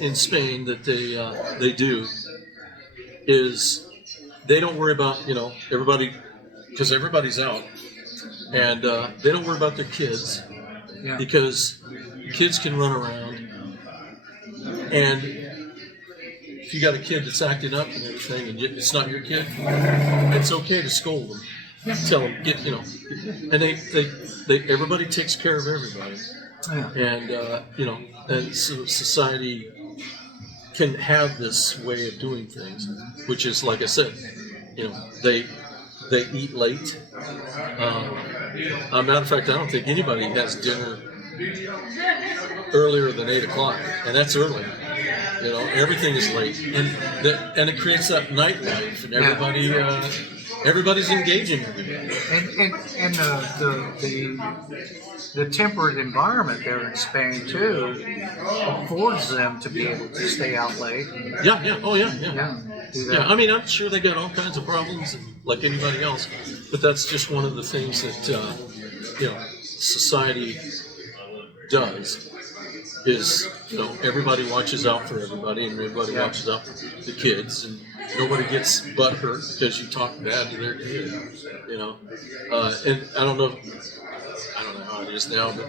in Spain that they do is they don't worry about everybody, because everybody's out, and they don't worry about their kids, Yeah. because kids can run around, and if you got a kid that's acting up and everything, and it's not your kid, it's okay to scold them. Tell them, and they everybody takes care of everybody, Yeah. and so society can have this way of doing things, which is, like I said, they eat late. Matter of fact, I don't think anybody has dinner earlier than 8 o'clock, and that's early. Everything is late, and it creates that nightlife, and everybody's engaging every day. And the temperate environment there in Spain too affords them to be able to stay out late. Yeah, do that. Yeah, I mean, I'm sure they got all kinds of problems, like anybody else, but that's just one of the things that society does. Is everybody watches out for everybody, and everybody watches out for the kids, and nobody gets butthurt because you talk bad to their kid. And I don't know how it is now, but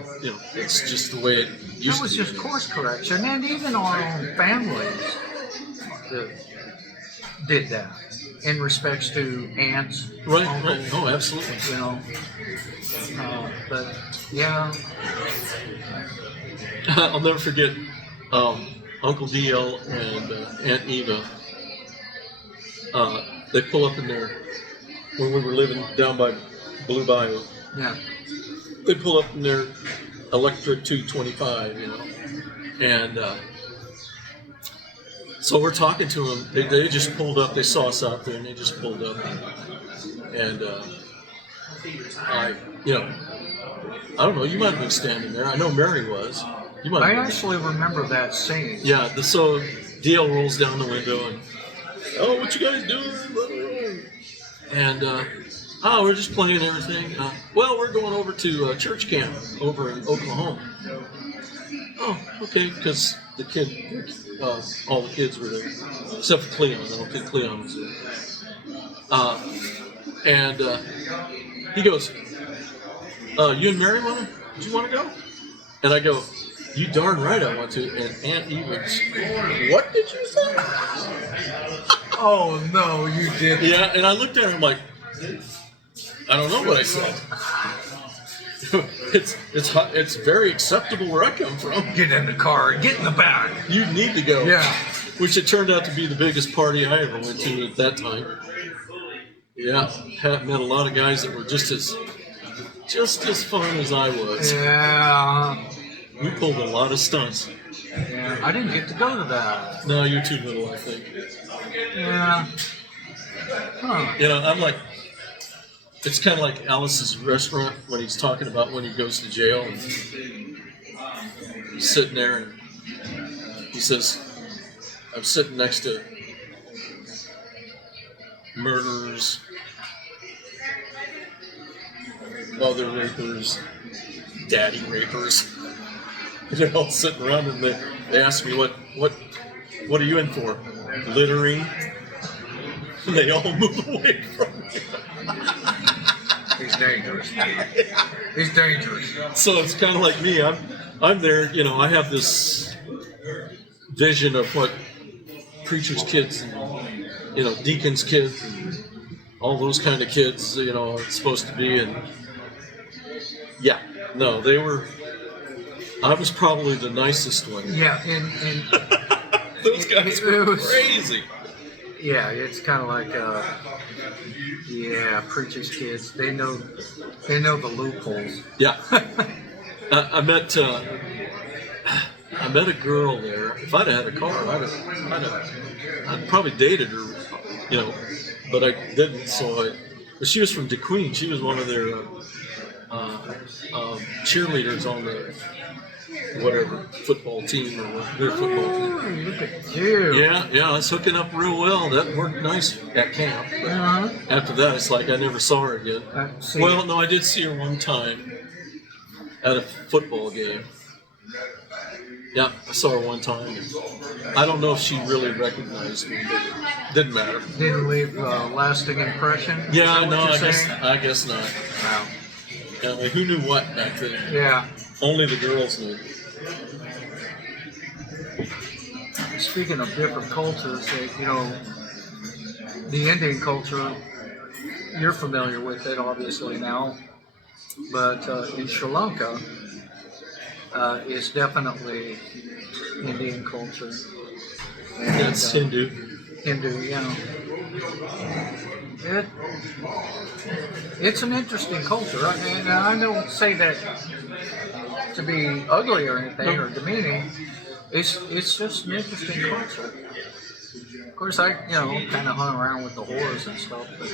it's just the way it used That was to be. just course correction, and even our own families did that in respects to aunts, Right. uncles, Oh, absolutely. But yeah, I'll never forget Uncle DL and Aunt Eva. They pull up in there when we were living down by Blue Bayou. yeah, They pull up in their electric 225, and so we're talking to them. They just pulled up. They saw us out there, and they just pulled up. And I don't know. You might have been standing there. I know Mary was. You might. I have been. actually remember that scene. Yeah. So DL rolls down the window and, oh, what you guys doing? And we're just playing everything. Well, we're going over to church camp over in Oklahoma. Oh, okay, because the kid, all the kids were there, except for Cleon. I don't think Cleon was there. And he goes, you and Mary do you want to go? And I go, you darn right I want to. And Aunt Eva's, what did you say? Oh no, you didn't. Yeah, and I looked at her, I'm like, I don't know what I said. It's very acceptable where I come from. Get in the car, get in the back. You need to go. Yeah. Which it turned out to be the biggest party I ever went to at that time. Yeah, met a lot of guys that were just as fun as I was. Yeah. We pulled a lot of stunts. Yeah. I didn't get to go to that. No, you're too little, I think. Yeah. Huh. I'm like, it's kind of like Alice's restaurant when he's talking about when he goes to jail and he's sitting there and he says, I'm sitting next to murderers, mother rapers, daddy rapers. They're all sitting around and they ask me what are you in for? Littering. And they all move away from me. He's dangerous. He's dangerous. So it's kind of like me. I'm there. I have this vision of what preachers' kids, and, deacons' kids, and all those kind of kids, are supposed to be. And yeah, no, they were. I was probably the nicest one. Yeah, and Those guys were crazy. Yeah, it's kind of like, yeah, preacher's kids. They know the loopholes. Yeah. I met a girl there. If I'd had a car, I'd probably dated her, you know, but I didn't. But she was from DeQueen. She was one of their cheerleaders on the whatever football team or their football team. Ooh, look at you. Yeah, I was hooking up real well. That worked nice at camp. Uh-huh. After that, it's like I never saw her again. See, Well, no, I did see her one time at a football game. Yeah, I saw her one time. I don't know if she really recognized me, but it didn't matter. didn't leave a lasting impression. Is Yeah, that what no, you're I saying? guess not. Wow. I mean, who knew what back then? Yeah. Only the girls knew. Speaking of different cultures, the Indian culture, you're familiar with it obviously now, but in Sri Lanka is definitely Indian culture. And, That's Hindu. Hindu, yeah. It's an interesting culture, and I don't say that to be ugly or anything or demeaning. It's just an interesting culture. Of course, I kind of hung around with the whores and stuff, but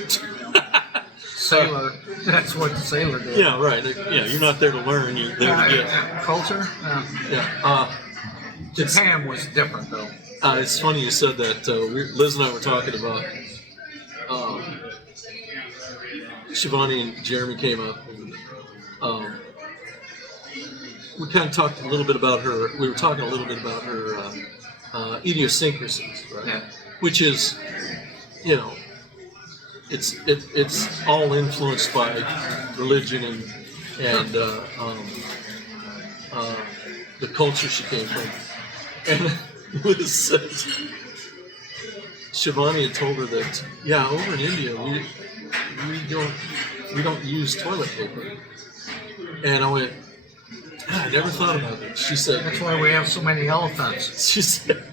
sailor. That's what the sailor did. Yeah, right. Yeah, you're not there to learn. You're there to get. Culture. Yeah. Japan was different though. It's funny you said that. Liz and I were talking about. Shivani and Jeremy came up. And, we kind of talked a little bit about her. We were talking a little bit about her idiosyncrasies, right? Yeah. Which is, it's all influenced by religion and the culture she came from. And Liz said, Shivani had told her that, over in India we don't use toilet paper. And I went, I never thought about it. She said, That's why we have so many elephants. she said,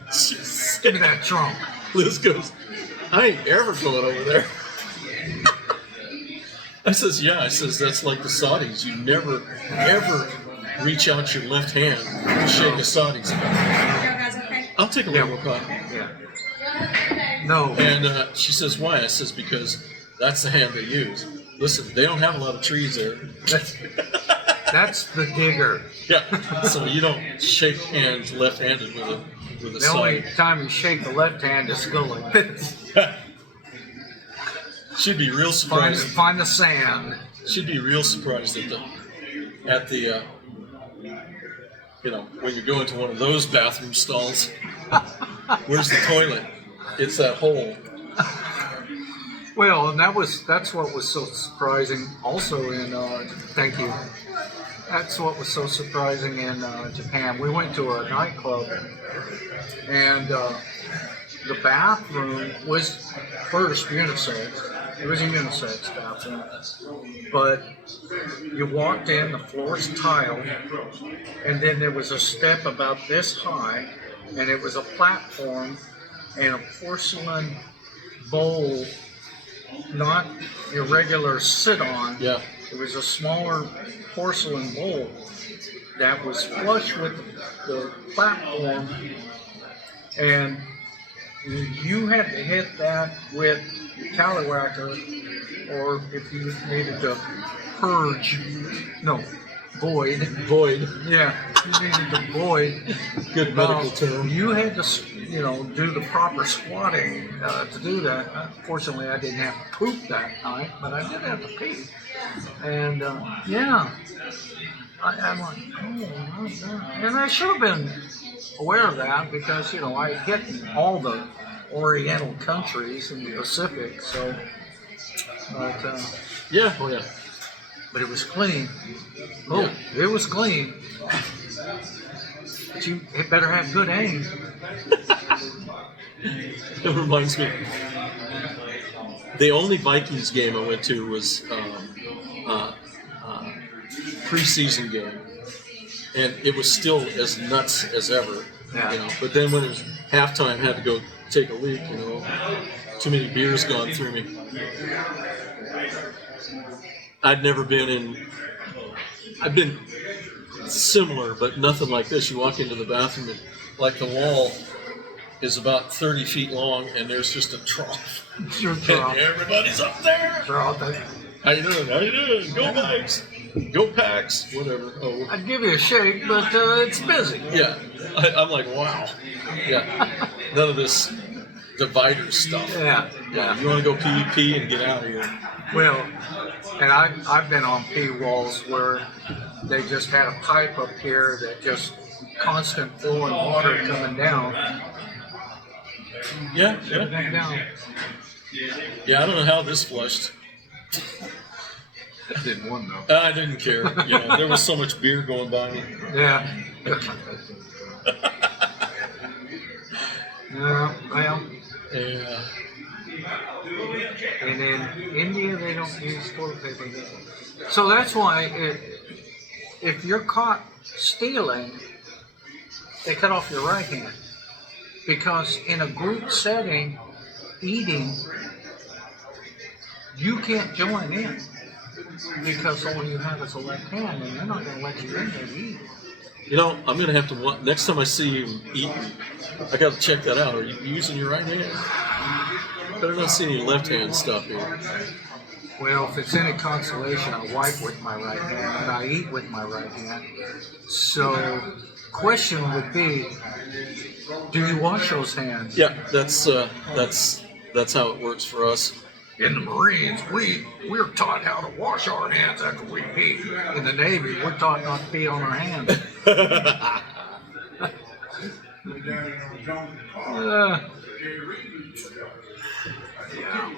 Give me that trunk. Liz goes, I ain't ever going over there. I says, that's like the Saudis. You never, ever reach out your left hand and shake a Saudi's hand. I'll take a little more coffee. Yeah. No. And she says, why? I says, because that's the hand they use. Listen, they don't have a lot of trees there. That's the digger. Yeah, so you don't shake hands left-handed with a The only Saudi. time you shake the left hand is go like this. She'd be real Find, surprised. find the sand. She'd be real surprised at the when you go into one of those bathroom stalls. Where's the toilet? It's that hole. Well, and that's what was so surprising. Also in thank you. That's what was so surprising in Japan. We went to a nightclub, and the bathroom was first unisex. It was a unisex bathroom, but you walked in, the floor's tiled, and then there was a step about this high, and it was a platform and a porcelain bowl, not your regular sit-on. Yeah. It was a smaller porcelain bowl that was flush with the platform, and you had to hit that with your tallywhacker, or if you needed to void. Yeah, you needed to void. Good medical term. You had to, do the proper squatting to do that. Unfortunately, I didn't have to poop that night, but I did have to pee. And I'm like, oh my God. And I should have been aware of that because, I hit all the Oriental countries in the Pacific, so, but, Yeah, oh yeah. but it was clean. Oh, it was clean. But you better have good aim. It reminds me. The only Vikings game I went to was preseason game, and it was still as nuts as ever. Yeah. But then when it was halftime, I had to go take a leak, you know. Too many beers gone through me. I've been similar, but nothing like this. You walk into the bathroom and like the wall is about 30 feet long and there's just a trough. Your And trough. everybody's up there. They're all there. How you doing? How you doing? Go Packs. Go Packs. Whatever. Oh, I'd give you a shake, but it's busy. yeah. I'm like, wow. Yeah. None of this divider stuff. Yeah. You want to go PvP and get out of here. Well, and I've been on P walls where they just had a pipe up here that just constant flowing water coming down. Yeah. Everything down. Yeah, I don't know how this flushed. That didn't one though. I didn't care. You know, there was so much beer going by me. Yeah. Yeah, well, Yeah. and in India they don't use toilet paper. So that's why if you're caught stealing, they cut off your right hand. Because in a group setting, eating, you can't join in. Because all you have is a left hand, and they're not going to let you in there to eat. You know, I'm going to have to, next time I see you eating, I got to check that out. Are you using your right hand? Better not see any left hand stuff here. Well, if it's any consolation, I wipe with my right hand, and I eat with my right hand. So, question would be, do you wash those hands? Yeah, that's how it works for us. In the Marines, we're taught how to wash our hands after we pee. In the Navy, we're taught not to pee on our hands. Yeah,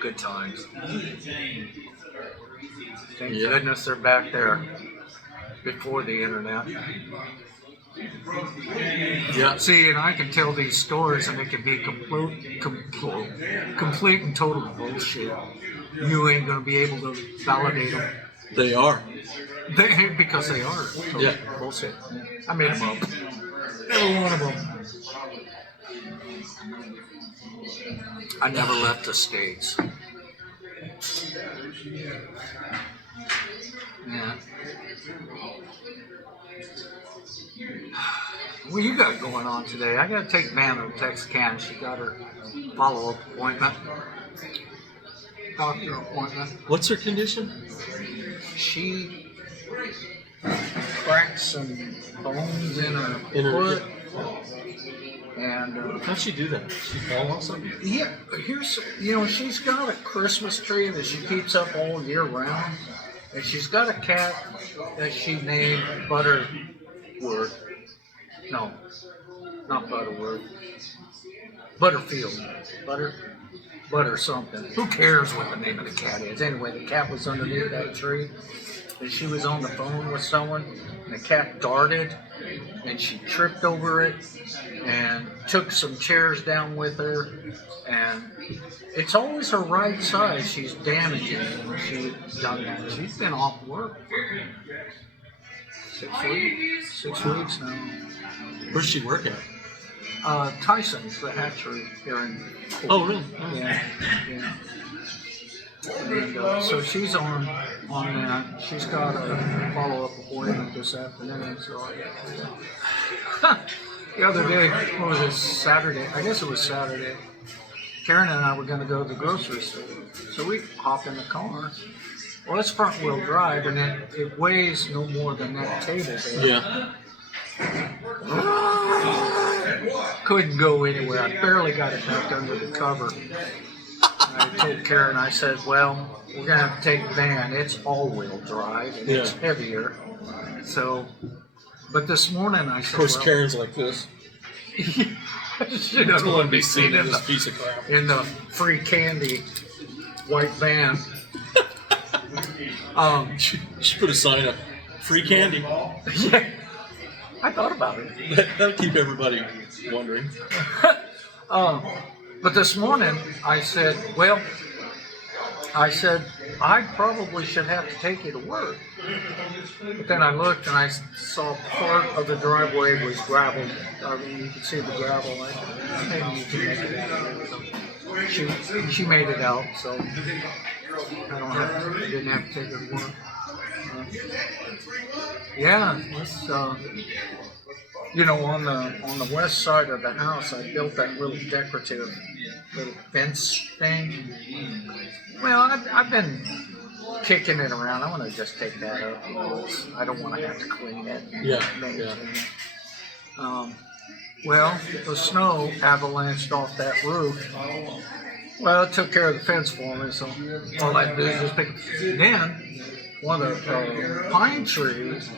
good times. Thank goodness they're back there before the internet. Yeah. See, and I can tell these stories and it can be complete and total bullshit. You ain't going to be able to validate them. They are. Because they are total Yeah. bullshit. I made them up. Every one of them. I never left the States. Yeah. What you got going on today? I got to take Van to Texarkana. She got her follow-up appointment. Doctor appointment. What's her condition? She cracked some bones in her In her foot. And how'd she do that? She fall on something? yeah, she's got a Christmas tree that she keeps up all year round. And she's got a cat that she named Butterworth. No, not Butterworth. Butterfield. Butter something. Who cares what the name of the cat is? Anyway, the cat was underneath that tree. And she was on the phone with someone. And the cat darted. And she tripped over it. And took some chairs down with her. And it's always her right side she's damaging when she's done that. She's been off work for 6 weeks now. Where's she work at? Tyson's, the hatchery here in. Oh, really? Yeah. And, so she's on that. She's got a follow-up appointment this afternoon. So the other day, what was it? Saturday. I guess it was Saturday. Karen and I were going to go to the grocery store, so we hop in the car. Well, it's front-wheel drive, and it weighs no more than that table there. Yeah. Couldn't go anywhere. I barely got it back under the cover. I told Karen, I said, well, we're going to have to take Van. It's all-wheel drive, and it's heavier. So, but this morning I said, Of course, Karen's like this. She doesn't want to be seen in this the, piece of crap. in the free candy white van. She put a sign up, free candy. Yeah, I thought about it. That'll keep everybody wondering. But this morning I said, I probably should have to take you to work. But then I looked and I saw part of the driveway was gravel. I mean, you could see the gravel. I said, maybe you can make it out. So she made it out, so I didn't have to take her to work. Yeah, it's on the west side of the house, I built that little decorative little fence thing. Well, I've been kicking it around. I want to just take that up. I don't want to have to clean it. Yeah. Well, the snow avalanched off that roof. Well, it took care of the fence for me, so all I had to do is just pick it. Then, one of the pine trees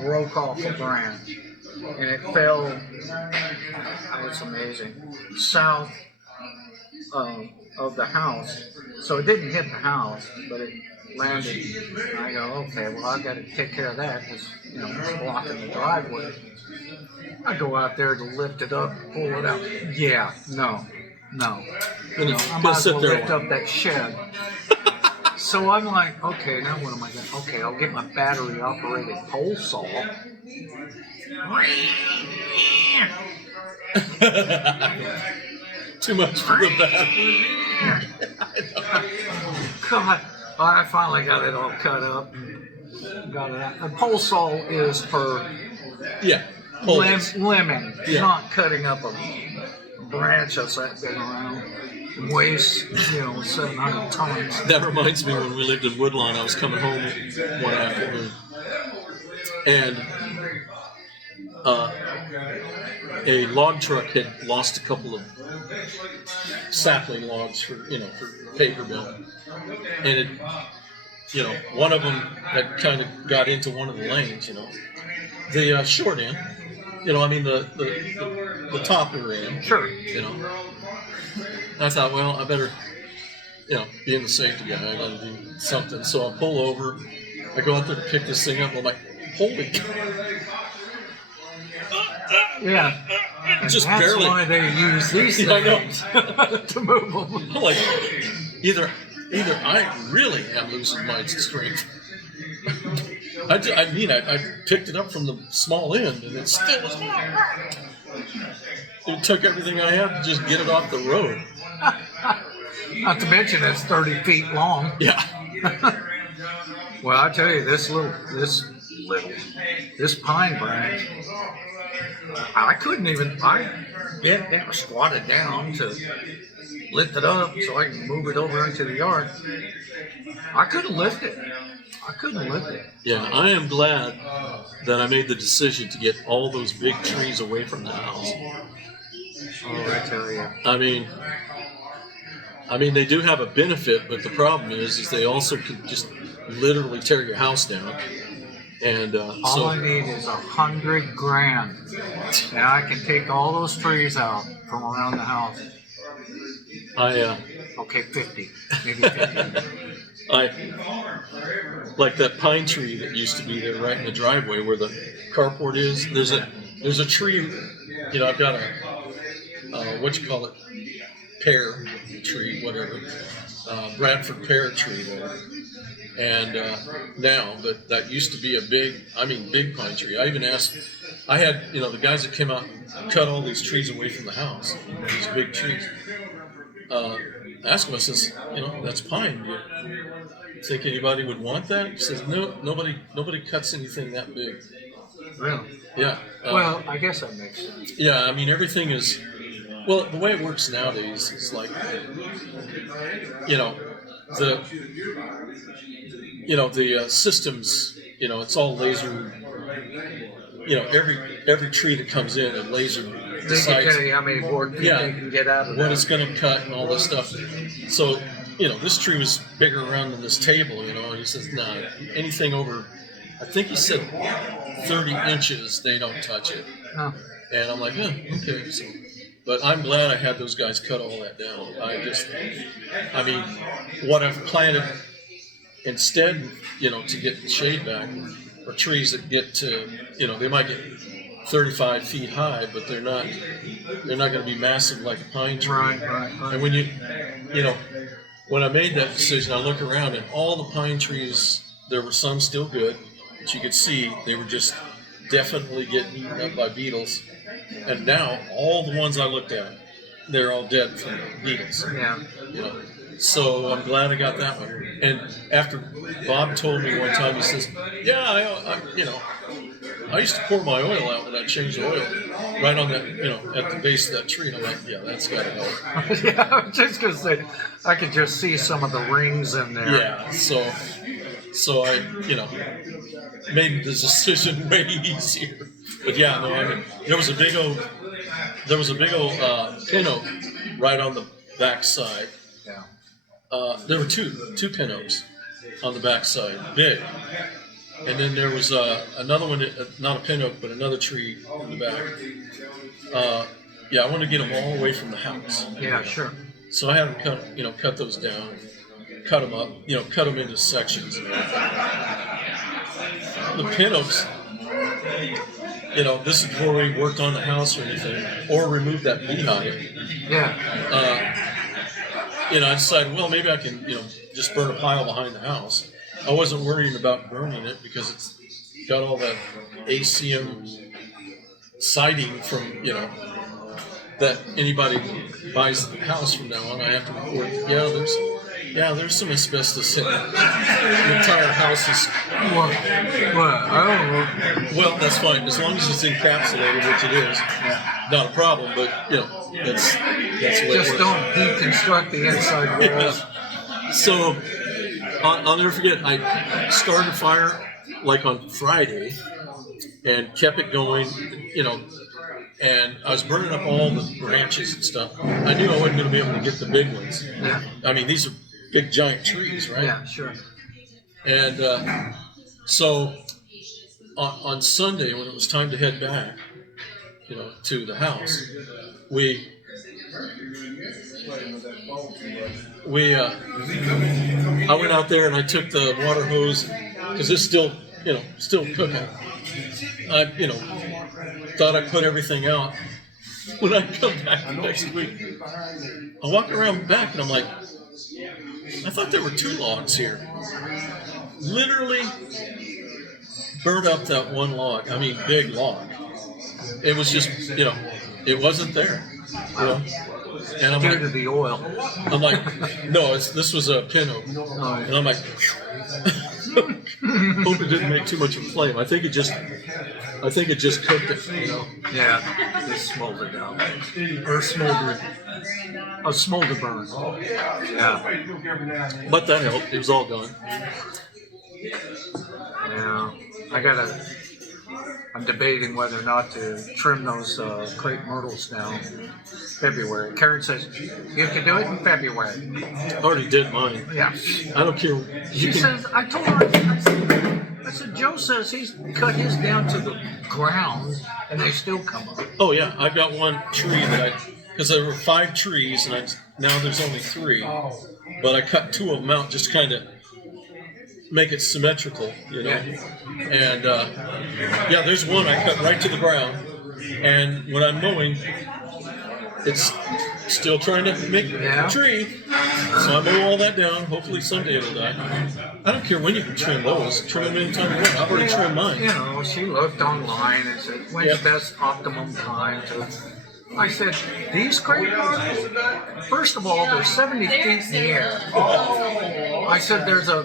broke off a branch, and it fell, it's amazing, south of the house. So it didn't hit the house, but it landed. And I go, okay, well, I've got to take care of that because, it's blocking the driveway. I go out there to lift it up, pull it out. Yeah, no. I might as well lift up that shed. So I'm like, okay, now what am I going to... Okay, I'll get my battery-operated pole saw. Too much for the battery. God, I finally got it all cut up. Got it out. A pole saw is for lemon, not cutting up a branch that's that big around. Weighs, 700 tons. That reminds me when we lived in Woodlawn, I was coming home one afternoon, and a log truck had lost a couple of sapling logs for paper mill, and it, one of them had kind of got into one of the lanes, the short end, the topper end, sure, I thought, well, I better, being the safety guy, I gotta do something. So I pull over, I go out there to pick this thing up, and I'm like, holy cow. Yeah. Just that's barely. Why they use these things to move them. I'm like, either I really am losing my strength. I picked it up from the small end, and it still was. It took everything I had to just get it off the road. Not to mention it's 30 feet long. Yeah. Well, I tell you, this pine branch, I couldn't even. I squatted down to lift it up so I can move it over into the yard. I couldn't lift it. Yeah, I am glad that I made the decision to get all those big trees away from the house. Oh, I tell you. I mean, they do have a benefit, but the problem is they also can just literally tear your house down. And all I need is $100,000, and I can take all those trees out from around the house. Okay, 50, maybe 50. I like that pine tree that used to be there right in the driveway where the carport is. There's a tree. I've got a pear tree, whatever, Bradford pear tree there. And but that used to be a big pine tree. I even asked, I had, the guys that came out and cut all these trees away from the house, these big trees. Asked him, I says, that's pine. Do you think anybody would want that? He says, no, nobody cuts anything that big. Really? Yeah. Well, I guess that makes sense. Yeah, I mean, everything is, well, the way it works nowadays is like, the systems, it's all laser, every tree that comes in, a laser They decides can tell you how many board feet they can get out of what that. it's going to cut and all this stuff. So, this tree was bigger around than this table, and he says, nah, anything over, I think he said 30 inches, they don't touch it. Oh. And I'm like, okay. So, but I'm glad I had those guys cut all that down. What I've planted instead, to get the shade back, are trees that get to, they might get 35 feet high, but they're not going to be massive like a pine tree. Right. And when when I made that decision, I look around and all the pine trees there were some still good, but you could see they were just definitely getting eaten up by beetles. And now all the ones I looked at, they're all dead from beetles. Yeah. You know, so I'm glad I got that one. And after Bob told me one time, he says, "Yeah, I used to pour my oil out when I changed the oil, right on that, at the base of that tree." And I'm like, "Yeah, that's got to help." Yeah, I was just gonna say, I could just see some of the rings in there. Yeah, so I, made the decision way easier. But yeah, no, I mean, there was a big old pin oak right on the back side. Yeah. There were two pin oaks on the back side, big. And then there was another one, not a pin oak, but another tree in the back. I wanted to get them all away from the house. Yeah, sure. So I had them cut those down, cut them up, cut them into sections and everything. The pin oaks, this is before we worked on the house or anything, or removed that beehive. Yeah. I decided, well, maybe I can, just burn a pile behind the house. I wasn't worrying about burning it because it's got all that ACM siding from, that anybody buys the house from now on. I have to report, there's some asbestos in it. The entire house is. What? I don't know. Well, that's fine as long as it's encapsulated, which it is. Yeah. Not a problem, but that's the way Just it works. don't deconstruct the inside walls. So I'll never forget. I started a fire like on Friday and kept it going. And I was burning up all the branches and stuff. I knew I wasn't going to be able to get the big ones. Yeah. I mean, these are big giant trees, right? Yeah, sure. And so on Sunday, when it was time to head back, to the house, I went out there and I took the water hose because it's still cooking. I thought I put everything out. When I come back the next week, I walk around back and I'm like, I thought there were 2 logs here. Literally burned up that one log. I mean, big log. It was just, it wasn't there. And I'm Due like, to the oil. I'm like, no, this was a pin oak. And I'm like, hope it didn't make too much of a flame. I think it just cooked it, Yeah, just smoldered down. Or smoldered. Oh, smolder burn. Yeah. But that helped. It was all gone. Yeah. I'm debating whether or not to trim those crepe myrtles down February. Karen says, you can do it in February. I already did mine. Yeah. I don't care. She says, I told her, I said, Joe says he's cut his down to the ground and they still come up. Oh, yeah. I've got one tree because there were 5 trees and now there's only 3. But I cut 2 of them out just kind of make it symmetrical, And there's one I cut right to the ground, and when I'm mowing, it's still trying to make a tree. So I mow all that down. Hopefully someday it'll die. I don't care when you can trim those. Trim them anytime you want. I've already trimmed mine. She looked online and said, when's the best optimum time to... I said, these crepe myrtles, first of all, they're 70 feet in the air. I said, there's a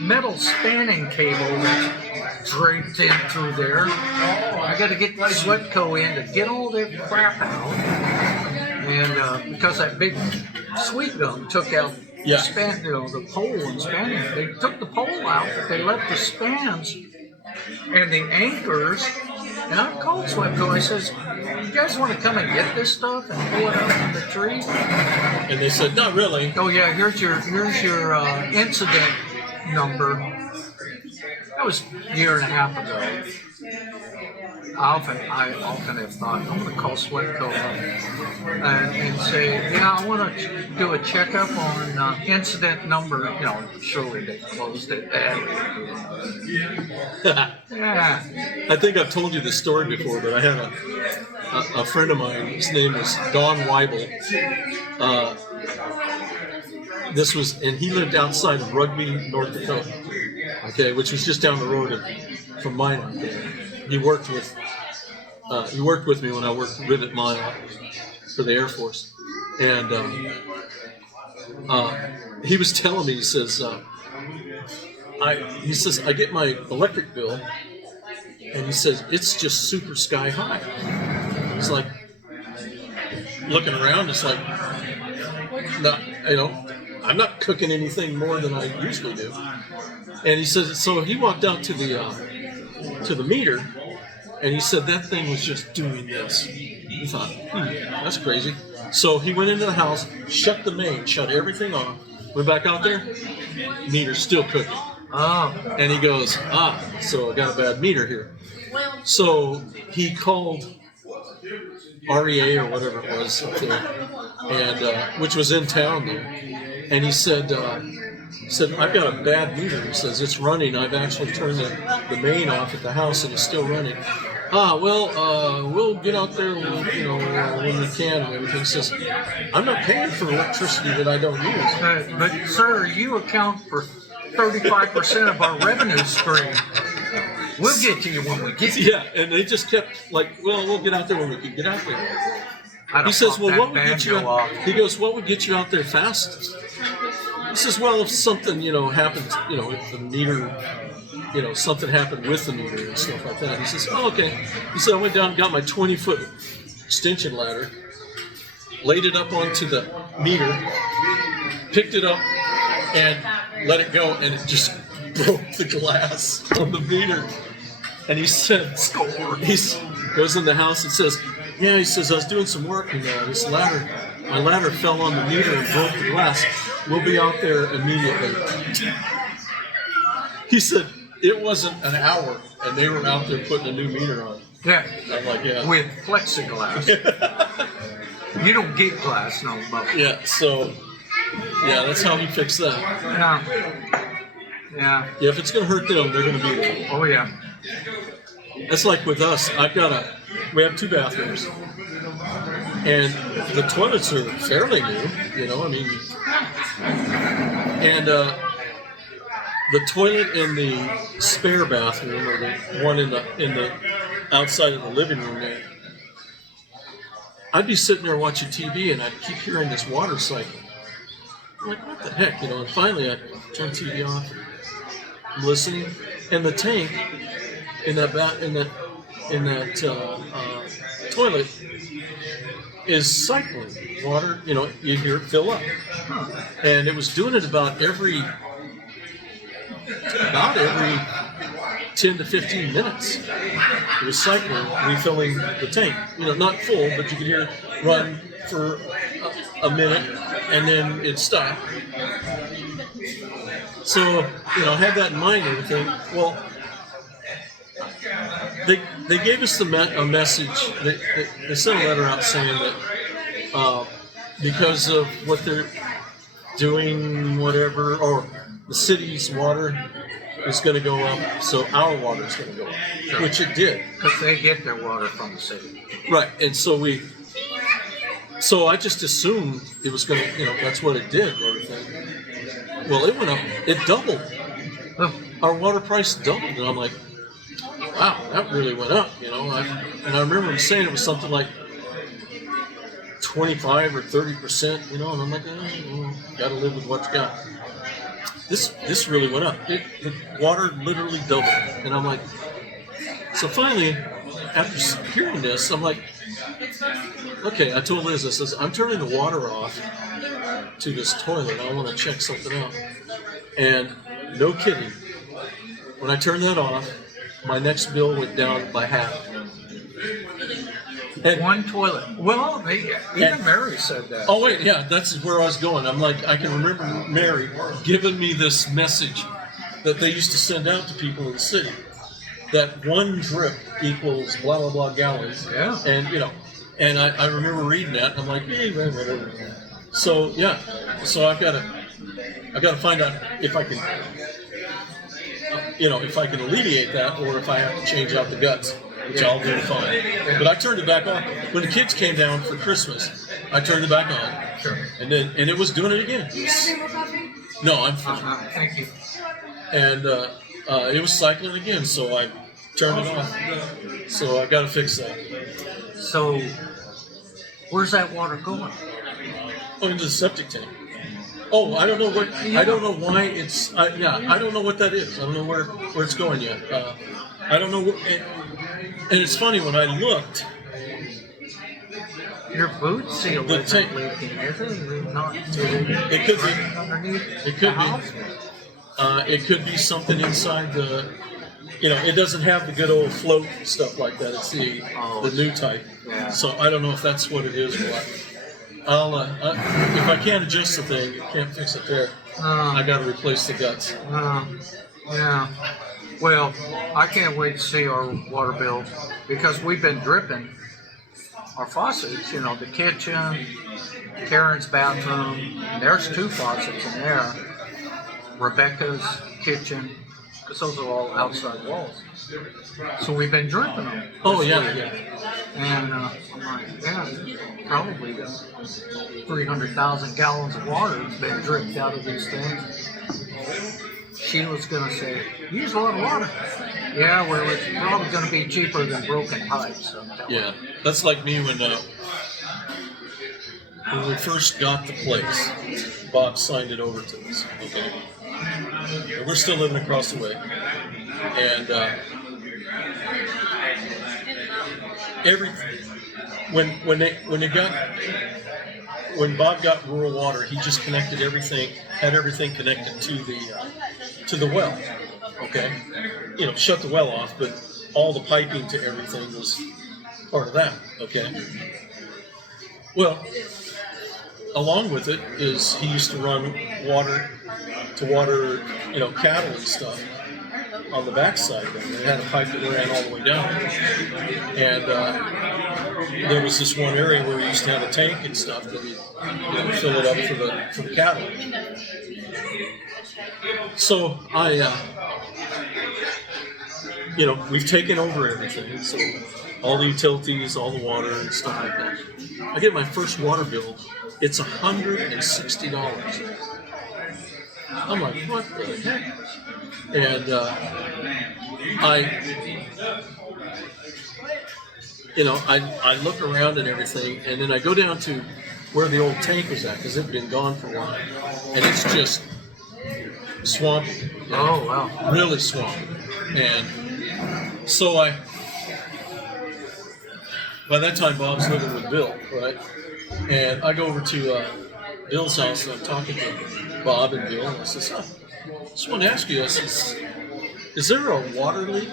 metal spanning cable that's draped in through there. I got to get the Sweatco in to get all that crap out. And because that big sweet gum took out the pole and spanning, they took the pole out, but they left the spans and the anchors. And I called Sweatco. I says, you guys want to come and get this stuff and pull it out from the tree? And they said, not really. Oh yeah, here's your incident number. That was a year and a half ago. I often have thought, I'm going to call Sweatco up and say, I want to do a checkup on incident number. Surely they closed it. Yeah. I think I've told you this story before, but I had a friend of mine. His name was Don Weibel. And he lived outside of Rugby, North Dakota. okay, which was just down the road from mine out there. He worked with me when I worked rivet mine for the Air Force, and he was telling me, he says, I get my electric bill, and he says it's just super sky high. It's like looking around, it's like not, I'm not cooking anything more than I usually do. And he says, so he walked out to the meter, and he said that thing was just doing this. He thought, that's crazy. So he went into the house, shut the main, shut everything off, went back out there, meter's still cooking. Oh. And he goes, so I got a bad meter here. So he called REA or whatever it was up there, and which was in town there. And he said, I've got a bad meter. He says, it's running. I've actually turned the main off at the house and it's still running. We'll get out there, when we can and everything. He says, I'm not paying for electricity that I don't use. But sir, you account for 35% of our revenue stream. We'll get to you when we get to you. Yeah, and they just kept like, we'll get out there when we can get out there. He says, what would get you out? He goes, what would get you out there fastest? He says, well, if something, happened, if the meter, something happened with the meter and stuff like that. He says, oh, okay. He said, I went down and got my 20-foot extension ladder, laid it up onto the meter, picked it up, and let it go, and it just broke the glass on the meter. And he said, he goes in the house and says, yeah, he says, I was doing some work, and my ladder fell on the meter and broke the glass. We'll be out there immediately. He said, it wasn't an hour, and they were out there putting a new meter on. Yeah. I'm like, yeah. With plexiglass. You don't get glass no more. Yeah, so, that's how he fixed that. Yeah. Yeah, if it's going to hurt them, they're going to be there. Oh, yeah. That's like with us. We have 2 bathrooms, and the toilets are fairly new, and the toilet in the spare bathroom, or the one in the outside of the living room there, I'd be sitting there watching TV, and I'd keep hearing this water cycle. I'm like, what the heck, and finally I turn TV off, I'm listening, and the tank in that toilet is cycling water. You hear it fill up, and it was doing it about every 10 to 15 minutes. It was cycling, refilling the tank. Not full, but you could hear it run for a minute, and then it stopped. So, I had that in mind and everything. Well, they gave us a message. They sent a letter out saying that because of what they're doing, whatever, or the city's water is going to go up, so our water is going to go up, which it did. Because they get their water from the city. Right, and so I just assumed it was going to, that's what it did and everything. Well, it went up, it doubled. Oh. Our water price doubled, and I'm like, wow, that really went up, And I remember him saying it was something like 25 or 30%, and I'm like, got to live with what you got. This really went up. The water literally doubled, and I'm like, so finally, after hearing this, I'm like, okay, I told Liz, I says, I'm turning the water off to this toilet. I want to check something out. And no kidding, when I turned that off, my next bill went down by half. And one toilet. Well, even Mary said that. Oh, wait, yeah, that's where I was going. I'm like, I can remember Mary giving me this message that they used to send out to people in the city, that one drip equals blah, blah, blah gallons. Yeah. And, and I remember reading that, and I'm like, hey, whatever. So, yeah, so I've got to find out if I can, if I can alleviate that, or if I have to change out the guts, which I'll do fine. But I turned it back on. When the kids came down for Christmas, I turned it back on. Sure. And it was doing it again. Do you guys need more coffee? No, I'm fine. Thank you. And It was cycling again, so I turned it off. So I got to fix that. So, where's that water going? Oh, into the septic tank. Oh, I don't know what. I don't know why it's. I don't know what that is. I don't know where it's going yet. I don't know. And it's funny when I looked. Your boot seal The isn't tank- leaking, is it? Not It could be. underneath It could the house? be. It could be something inside the. It doesn't have the good old float stuff like that. It's the new type. Yeah. So I don't know if that's what it is or what. If I can't adjust the thing, can't fix it there. I got to replace the guts. Yeah. Well, I can't wait to see our water bill because we've been dripping our faucets, the kitchen, Karen's bathroom, and there's 2 faucets in there. Rebecca's kitchen, because those are all outside walls. So we've been dripping them. Oh, this yeah, week. yeah. And I'm like, yeah, probably 300,000 gallons of water has been dripped out of these things. Sheila's going to say, use a lot of water. Yeah, well, it's probably going to be cheaper than broken pipes. So Yeah, that's like me when we first got the place. Bob signed it over to us. Okay, and we're still living across the way, and when Bob got rural water, he just connected everything, had everything connected to the well. Okay, shut the well off, but all the piping to everything was part of that. Okay. Well, along with it is he used to run water to water, cattle and stuff on the backside of it. They had a pipe that ran all the way down, and there was this one area where he used to have a tank and stuff that he'd fill it up for the cattle. So we've taken over everything. So all the utilities, all the water and stuff like that. I get my first water bill. It's $160. I'm like, what the heck? And I look around and everything, and then I go down to where the old tank was at because it had been gone for a while, and it's just swampy. Oh, wow. Really swampy. And so by that time, Bob's living with Bill, right? And I go over to Bill's house and I'm talking to Bob and Bill, and I says, I just want to ask you, is there a water leak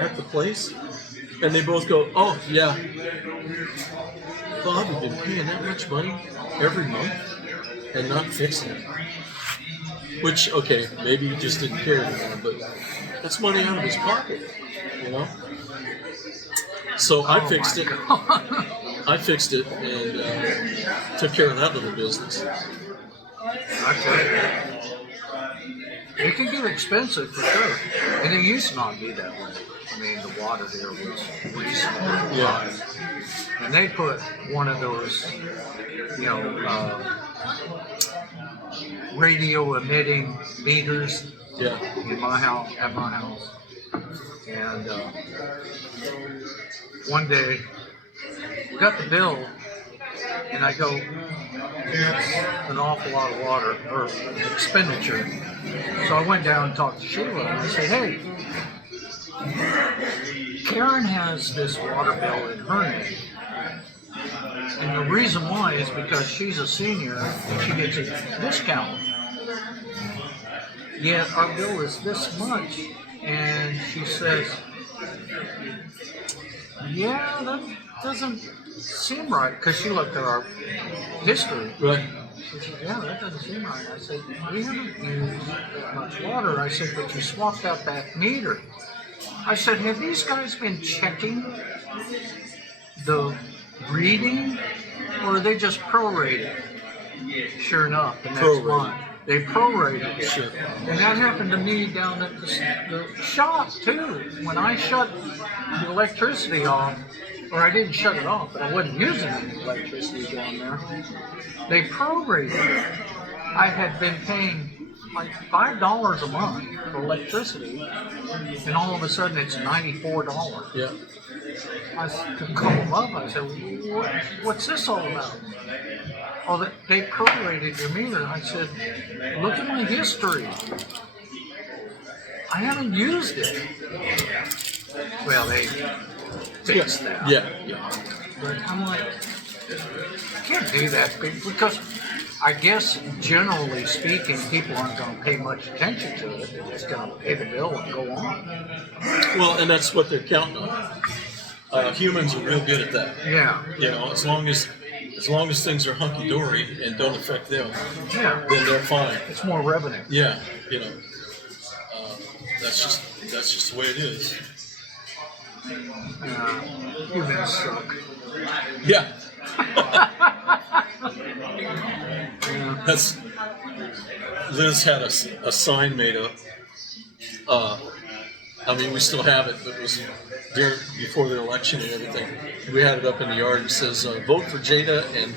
at the place? And they both go, oh, yeah. Bob had been paying that much money every month and not fixing it. Which, okay, maybe he just didn't care anymore, but that's money out of his pocket, So I fixed it. I fixed it and took care of that little business. Okay. It can get expensive for sure. And it used to not be that way. I mean, the water there was reasonable. Yeah. And they put one of those, radio emitting meters at my house. And one day, we got the bill, and I go, an awful lot of water, or expenditure. So I went down and talked to Sheila, and I said, hey, Karen has this water bill in her name. And the reason why is because she's a senior and she gets a discount. Yet our bill is this much. And she says, yeah, that doesn't seem right. Because she looked at our history. Right. She said, yeah, that doesn't seem right. I said, we haven't used that much water. I said, but you swapped out that meter. I said, have these guys been checking the reading, or are they just prorated? Sure enough, the next month they prorated it. Sure. And that happened to me down at the shop too. When I shut the electricity off, or I didn't shut it off, but I wasn't using any electricity down there, they prorated it. I had been paying like $5 a month for electricity, and all of a sudden it's $94. Yeah. I called them up. I said, "What's this all about?" Oh, they prorated your meter. I said, "Look at my history. I haven't used it." Well, they fixed that. Yeah. Yeah. But I'm like, I can't do that because I guess generally speaking, people aren't going to pay much attention to it. They're just going to pay the bill and go on. Well, and that's what they're counting on. Humans are real good at that. Yeah. You know, as long as things are hunky dory and don't affect them, Yeah. then they're fine. It's more revenue. Yeah, you know, that's just the way it is. Humans suck. Yeah. That's Liz had a sign made up. I mean, we still have it, but it was before the election and everything. We had it up in the yard and it says, "Vote for Jada and."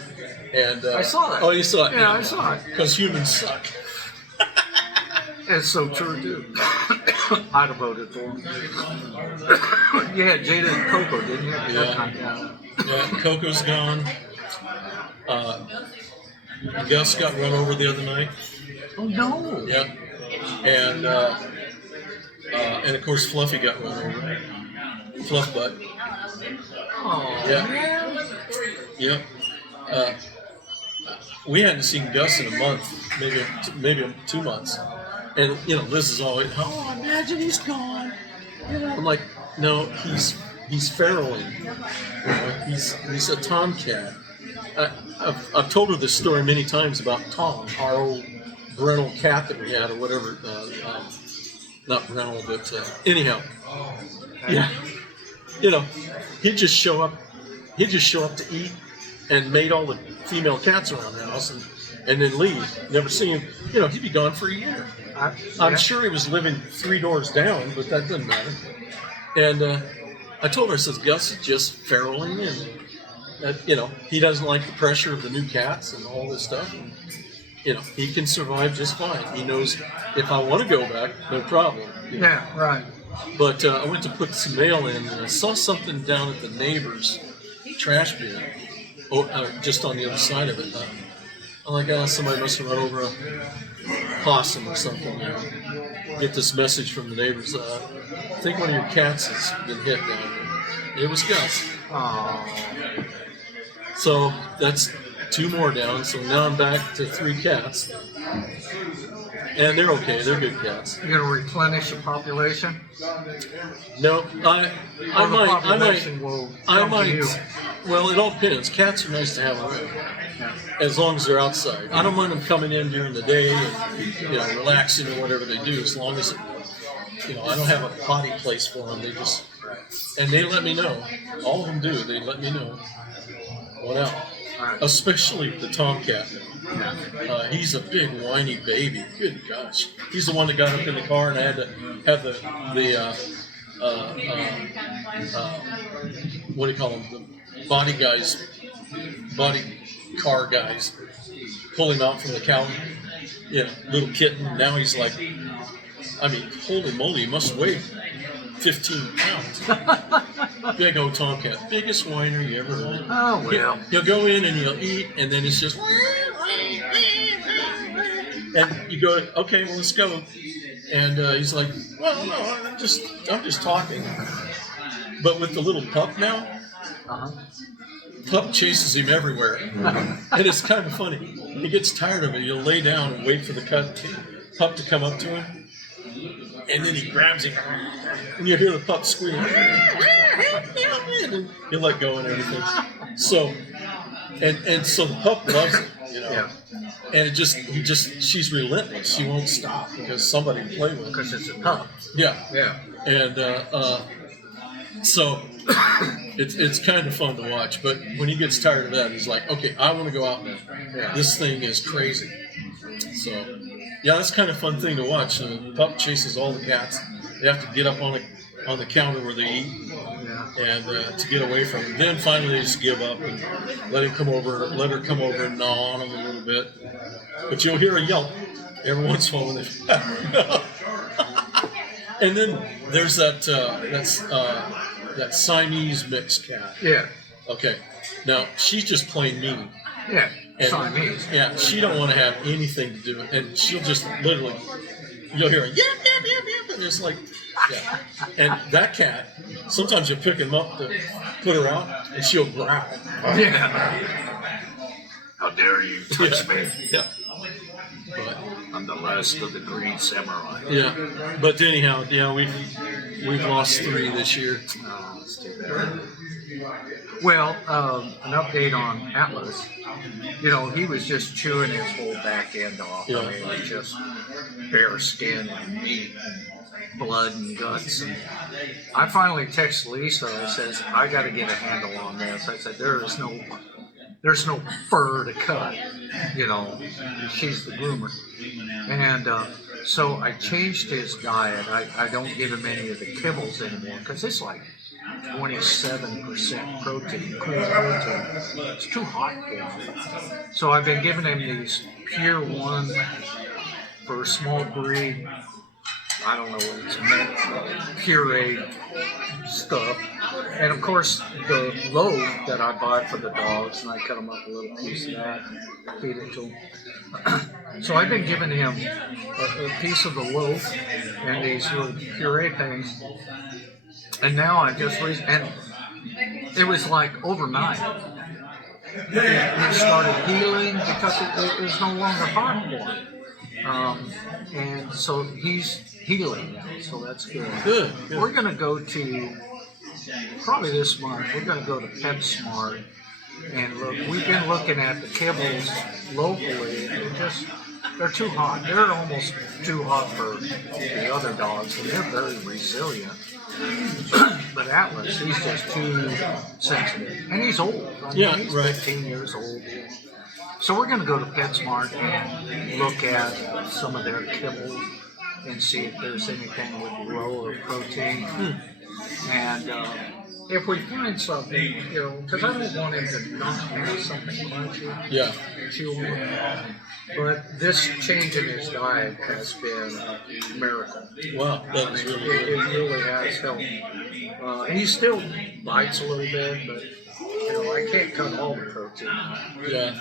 I saw that. Oh, you saw it? Yeah, I saw it. Because humans suck. It's so true, too. I'd have voted for him. You had Jada and Coco, didn't you? Yeah. Yeah, Coco's gone. Gus got run over the other night. Oh, no. Yeah. And of course Fluffy got run over. Fluff butt. Oh, Yeah. man. Yep. We hadn't seen Gus in a month, maybe 2 months. And Liz is always, "Oh, imagine he's gone." I'm like, no, he's feraling. He's a tomcat. I've told her this story many times about Tom, our old Brennel cat that we had, or whatever. Not Brennel, but anyhow. Yeah. He'd just show up. He'd just show up to eat, and made all the female cats around the house, and then leave. Never see him. He'd be gone for a year. I'm sure he was living 3 doors down, but that doesn't matter. And I told her, I said, "Gus is just feraling, and he doesn't like the pressure of the new cats and all this stuff. And, he can survive just fine. He knows if I want to go back, no problem." Yeah, right. But I went to put some mail in, and I saw something down at the neighbor's trash bin, just on the other side of it. I'm like, somebody must have run over a possum or something. Get this message from the neighbors. I think one of your cats has been hit down there. It was Gus. Oh. So that's 2 more down. So now I'm back to 3 cats. And they're okay. They're good cats. You're going to replenish the population? No, I population will come to you. Well, it all depends. Cats are nice to have around, as long as they're outside. I don't mind them coming in during the day and relaxing or whatever they do, as long as I don't have a potty place for them. They let me know. All of them do. They let me know. What out? Especially the tomcat. He's a big whiny baby. Good gosh. He's the one that got up in the car and I had to have the what do you call them? The body car guys pull him out from the counter. Little kitten. Now he's like, holy moly, he must weigh 15 pounds. Big old tomcat. Biggest whiner you ever heard. Oh, well. He'll go in and he'll eat, and then it's just... And you go, "Okay, well, let's go." And he's like, "Well, no, I'm just talking." But with the little pup now, pup chases him everywhere. And it's kind of funny. When he gets tired of it, he'll lay down and wait for the pup to come up to him. And then he grabs him. And you hear the pup squeal. And then he'll let go and everything. So, and so the pup loves it, Yeah. And she's relentless. She won't stop because somebody to play with. Because it's a pup. Yeah. Yeah. And so it's kind of fun to watch. But when he gets tired of that, he's like, "Okay, I want to go out now. Yeah. This thing is crazy." So, yeah, that's kind of a fun thing to watch. The pup chases all the cats. They have to get up on the counter where they eat. And to get away from him. Then finally they just give up and let her come over and gnaw on him a little bit. But you'll hear a yelp. every once in a while when they. And then there's that Siamese mixed cat. Yeah. Okay, now she's just plain mean. Yeah. And, Siamese. yeah, she don't want to have anything to do with it, and she'll just literally, you'll hear her yap yap yap yap, and it's like, yeah. And that cat, sometimes you pick him up to put her out, and she'll growl. Yeah. How dare you touch me? Yeah. But, I'm the last of the Green Samurai. yeah. But anyhow, yeah, we've lost 3 this year. Oh, that's too bad. Well, an update on Atlas. You know, he was just chewing his whole back end off. Yeah. I mean, it was just bare skin and meat and blood and guts. And I finally texted Lisa. I says, I got to get a handle on this. I said, there's no fur to cut. You know, she's the groomer. And so I changed his diet. I don't give him any of the kibbles anymore because it's like 27% protein, cool protein. It's too hot for him. So I've been giving him these Pure One for small breed. I don't know what it's meant, pureed stuff. And of course, the loaf that I buy for the dogs, and I cut them up a little piece of that, feed it to them. So I've been giving him a piece of the loaf and these little puree things. And now I just and it was like overnight. It started healing because it was no longer hot for him. And so he's healing now, so that's good. Good. We're going to go to, probably this month, we're going to go to PetSmart and look. We've been looking at the kibbles locally, and they're too hot. They're almost too hot for the other dogs, and they're very resilient. But Atlas, he's just too sensitive. And he's old. I mean, he's 15 years old. So we're going to go to PetSmart and look at some of their kibbles and see if there's anything with lower protein. And if we find something, you know, because I don't want him to not have something crunchy. Yeah. Chewing. But this change in his diet has been a miracle. Wow, that is really good. It really has helped. He still bites a little bit, but you know, I can't cut all the protein. Yeah.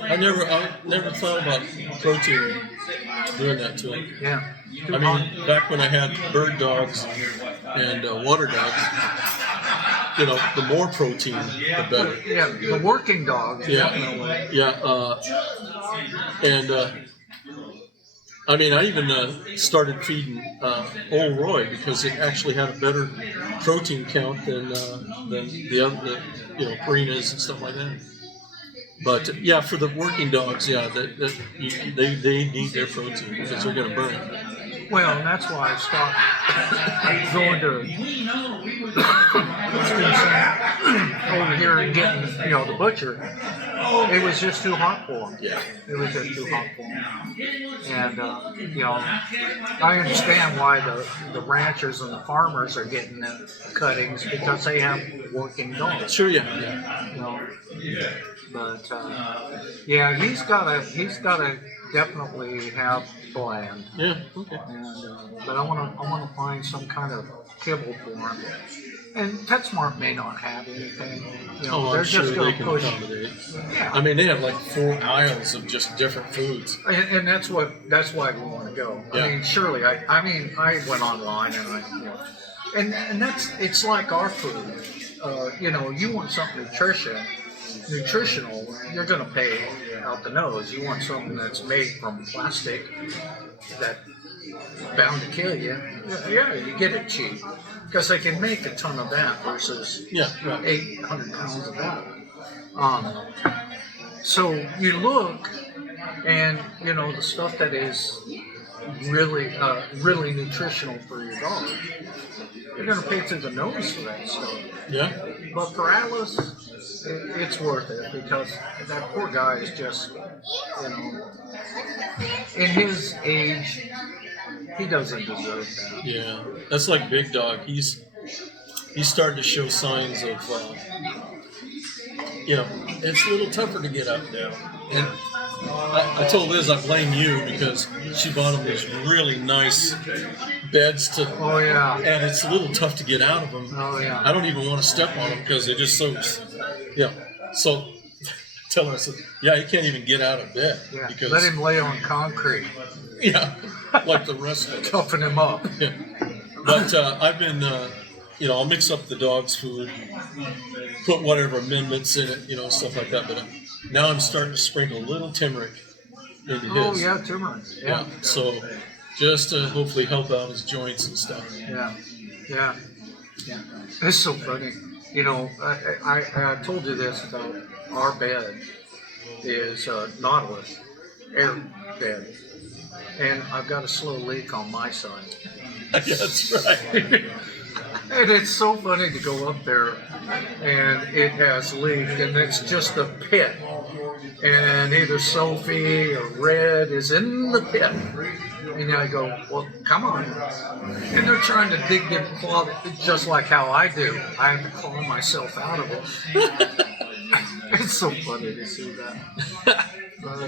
I never thought about protein doing that to him. Yeah. I mean, back when I had bird dogs and water dogs, you know, the more protein, the better. Yeah, the working dogs, definitely. Yeah. I mean, I even started feeding old Roy because it actually had a better protein count than the other, you know, Purinas and stuff like that. But yeah, for the working dogs, yeah, they need their protein because they're going to burn it. Well, and that's why I stopped going to over here and getting, you know, the butcher. It was just too hot for him. Yeah. It was just too hot for him. And, you know, I understand why the ranchers and the farmers are getting the cuttings because they have working dogs. Sure, yeah. You know, but yeah, he's gotta definitely have bland. Yeah. Okay. And but I want to find some kind of kibble for him. And PetSmart may not have anything. You know, they're I'm sure just they going to can push. accommodate. Yeah. I mean, they have like 4 aisles of just different foods. And that's why we want to go. Yeah. I mean, surely. I went online and it's like our food. You know, you want something nutritional, you're going to pay out the nose. You want something that's made from plastic that bound to kill you. Yeah, you get it cheap because they can make a ton of that versus 800 pounds of that. So you look, and you know the stuff that is really nutritional for your dog. You're going to pay through the nose for that stuff. Yeah. But for Atlas, it's worth it because that poor guy is just, you know, in his age, he doesn't deserve that. Yeah. That's like Big Dog. He's starting to show signs of, you know, it's a little tougher to get up now. And I told Liz I blame you because she bought them these really nice beds to. Oh yeah. And it's a little tough to get out of them. Oh yeah. I don't even want to step on them because they're just so. Yeah. So tell her I said, yeah, he can't even get out of bed Yeah. because. Let him lay on concrete. Yeah. Like the rest of us. Toughen him up. Yeah. But I've been, I'll mix up the dog's food, put whatever amendments in it, stuff like that. But now I'm starting to sprinkle a little turmeric into his. Oh yeah, turmeric. Yeah. So just to hopefully help out his joints and stuff. Yeah. Yeah. Yeah. It's so funny. I told you this about our bed is Nautilus air bed, and I've got a slow leak on my side. Yeah, that's right. And it's so funny to go up there and it has leaked and it's just a pit. And either Sophie or Red is in the pit. And I go, well, come on. And they're trying to dig their claw, just like how I do. I have to claw myself out of it. It's so funny to see that. But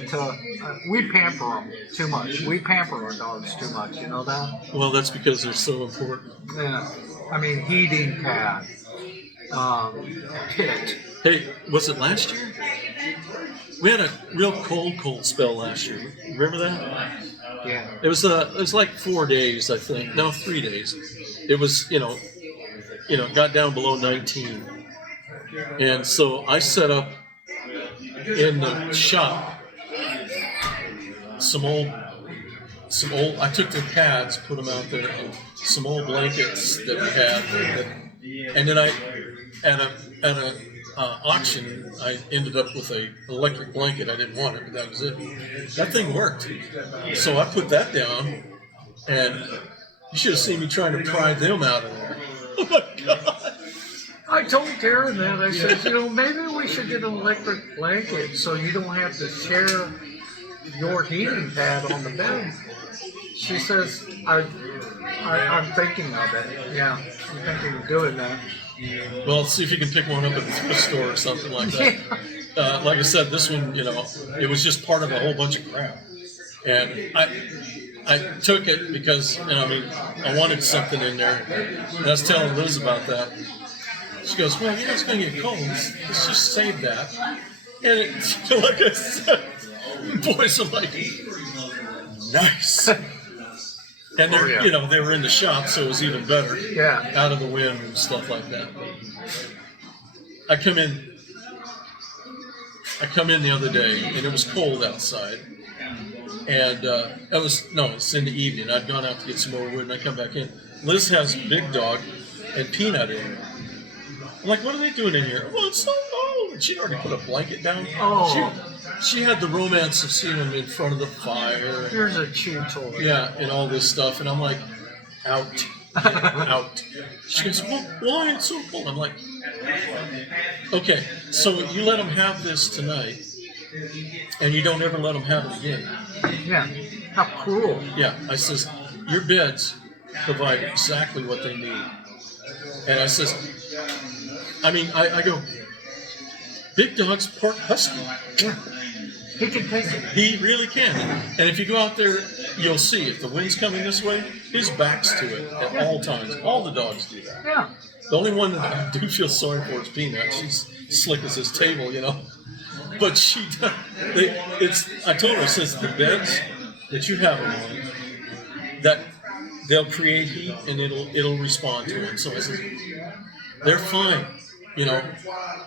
we pamper them too much. We pamper our dogs too much. You know that? Well, that's because they're so important. Yeah. I mean, heating pad, pit. Hey, was it last year? We had a real cold spell last year. Remember that? Yeah. It was like 4 days, I think. No, 3 days. It was, got down below 19. And so I set up in the shop some old I took the pads, put them out there, and some old blankets that we had, and then I at a auction I ended up with a electric blanket. I didn't want it, but that was it. That thing worked, so I put that down, and you should have seen me trying to pry them out of there. Oh my God! I told Karen that. I said, maybe we should get an electric blanket so you don't have to share your heating pad on the bed. She says, I'm thinking of it. Yeah, I'm thinking of doing that. Well, see if you can pick one up at the thrift store or something like that. Like I said, this one, it was just part of a whole bunch of crap. And I took it because, I wanted something in there. And I was telling Liz about that. She goes, well, it's going to get cold. Let's just save that. And like I said, boys are like, nice. And they're, they were in the shop, so it was even better. Yeah. Out of the wind and stuff like that. I come in the other day, and it was cold outside. And it's in the evening. I'd gone out to get some more wood, and I come back in. Liz has Big Dog and Peanut in there. I'm like, what are they doing in here? Well, it's so cold. And she'd already put a blanket down. Oh. She had the romance of seeing them in front of the fire. Here's a chew toy. Yeah, and all this stuff. And I'm like, out. Out. She goes, well, why? It's so cold. I'm like, okay, so you let them have this tonight, and you don't ever let them have it again. Yeah. How cruel. Yeah. I says, your beds provide exactly what they need. And I says, I go, Big Dog's part husky. Yeah. He can take it. He really can. And if you go out there, you'll see if the wind's coming this way, his back's to it at all times. All the dogs do that. Yeah. The only one that I do feel sorry for is Peanut. She's slick as his table, But I told her, I says, the beds that you have them on, that they'll create heat and it'll respond to it. So I said, they're fine.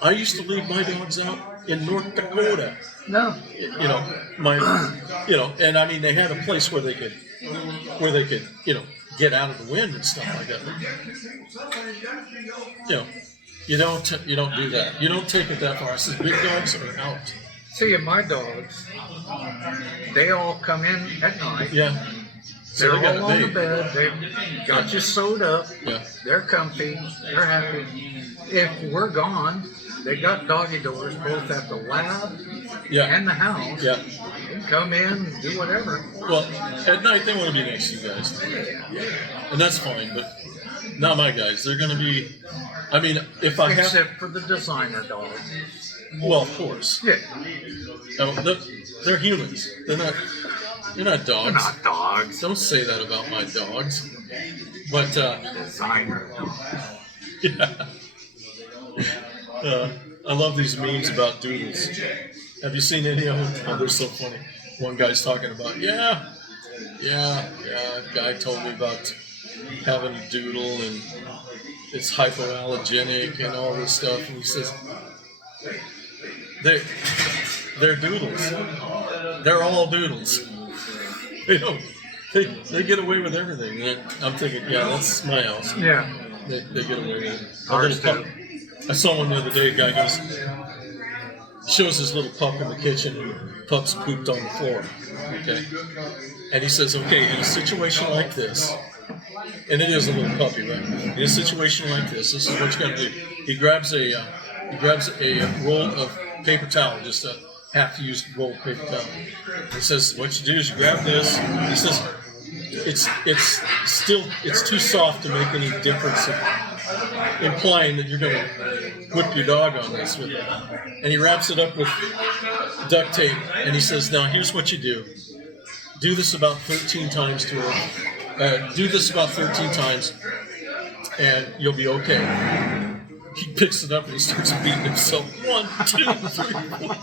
I used to leave my dogs out in North Dakota. No. And they had a place where they could, get out of the wind and stuff like that. You don't do that. You don't take it that far. I said, Big Dogs are out. See, my dogs, they all come in at night. Yeah. So They're all on the bed. They've got you sewed up. Yeah. They're comfy. They're happy. If we're gone, they got doggy doors both at the lab and the house. Yeah. They can come in, do whatever. Well, at night they want to be next to you guys. And that's fine, but not my guys. They're going to be, if I have... Except for the designer dog. Well, of course. Yeah. They're humans. They're not dogs. They're not dogs. Don't say that about my dogs. But Designer. yeah. I love these memes about doodles. Have you seen any of them? Oh, they're so funny. One guy's talking about, yeah. A guy told me about having a doodle and it's hypoallergenic and all this stuff. And he says, they're doodles. They're all doodles. They get away with everything. And I'm thinking, yeah, that's my house. Yeah. They get away with it. Ours too. I saw one the other day. A guy shows his little pup in the kitchen, and pup's pooped on the floor. Okay, and he says, "Okay, in a situation like this, and it is a little puppy, right? In a situation like this is what you got to do." He grabs a roll of paper towel, just a half-used roll of paper towel. He says, "What you do is you grab this." He says, "It's too soft to make any difference." Implying that you're going to whip your dog on this with it. And he wraps it up with duct tape, and he says, now here's what you do. Do this about 13 times to her. Do this about 13 times, and you'll be okay. He picks it up and he starts beating himself. 1, 2, 3, 4.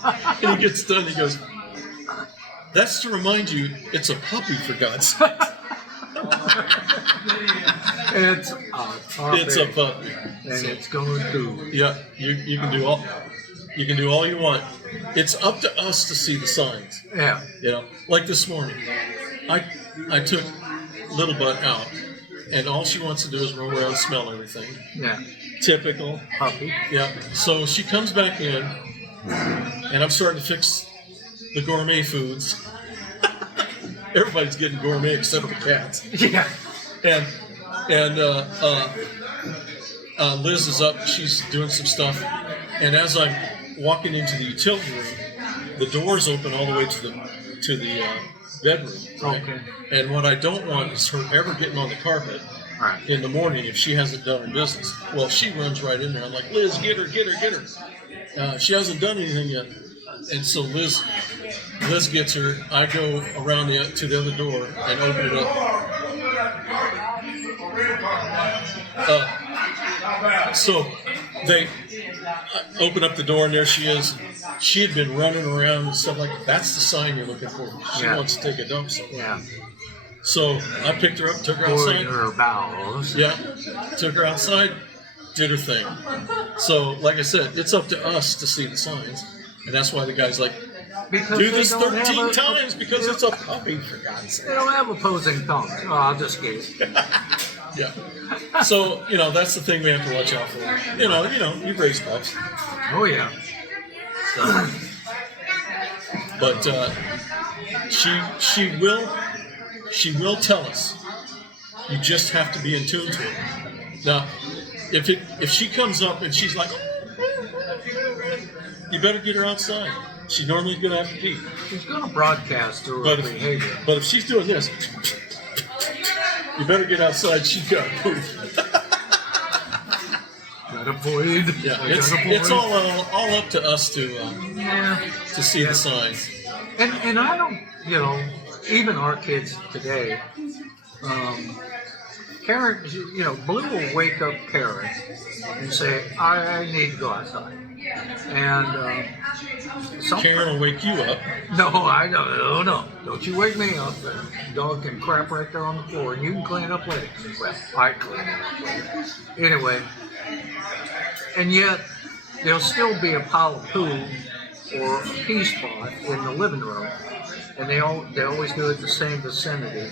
And he gets done, he goes, that's to remind you, it's a puppy, for God's sake. It's a puppy. It's a puppy. And it's going to. Yeah, you can do all you want. It's up to us to see the signs. Yeah. Like this morning, I took Little Butt out, and all she wants to do is roll around and smell everything. Yeah. Typical Puppy. Yeah. So she comes back in, and I'm starting to fix the gourmet foods. Everybody's getting gourmet except the cats. Yeah. And Liz is up. She's doing some stuff. And as I'm walking into the utility room, the doors open all the way to the bedroom. Right? Okay. And what I don't want is her ever getting on the carpet in the morning if she hasn't done her business. Well, she runs right in there. I'm like, Liz, get her. She hasn't done anything yet. And so Liz gets her. I go around to the other door and open it up. So they open up the door, and there she is. She had been running around and stuff like that. That's the sign you're looking for. She wants to take a dump somewhere. Yeah. So I picked her up, took her outside. Her bowels. Yeah, took her outside, did her thing. So, like I said, it's up to us to see the signs. And that's why the guy's like, because do this 13 times because it's a puppy, for God's sake. They don't have opposing thumbs. Oh, I'll just guess. Yeah. So, that's the thing we have to watch out for. You've raised pups. Oh, yeah. So, but she will tell us. You just have to be in tune to it. Now, if she comes up and she's like, you better get her outside. She's normally going to have to pee. She's going to broadcast her behavior. But if she's doing this, you better get outside. She's got to poop. Got a void. Yeah, it's all up to us to see the signs. And I don't, even our kids today, Karen, Blue will wake up Karen and say, I need to go outside. And Karen will wake you up. No, no. Don't you wake me up. The dog can crap right there on the floor, and you can clean it up later. Well, I clean it up later. Anyway, and yet there'll still be a pile of poo or a pee spot in the living room, and they always do it in the same vicinity.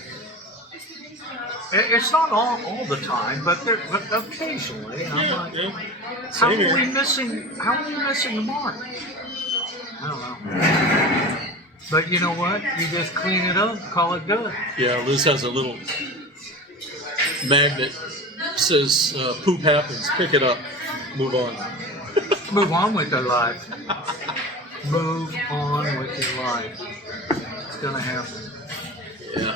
It's not all the time, but occasionally. And I'm like, how are we missing the mark? I don't know. But you know what? You just clean it up, call it good. Yeah, Liz has a little magnet. Says poop happens. Pick it up. Move on. Move on with your life. Move on with your life. It's gonna happen. Yeah.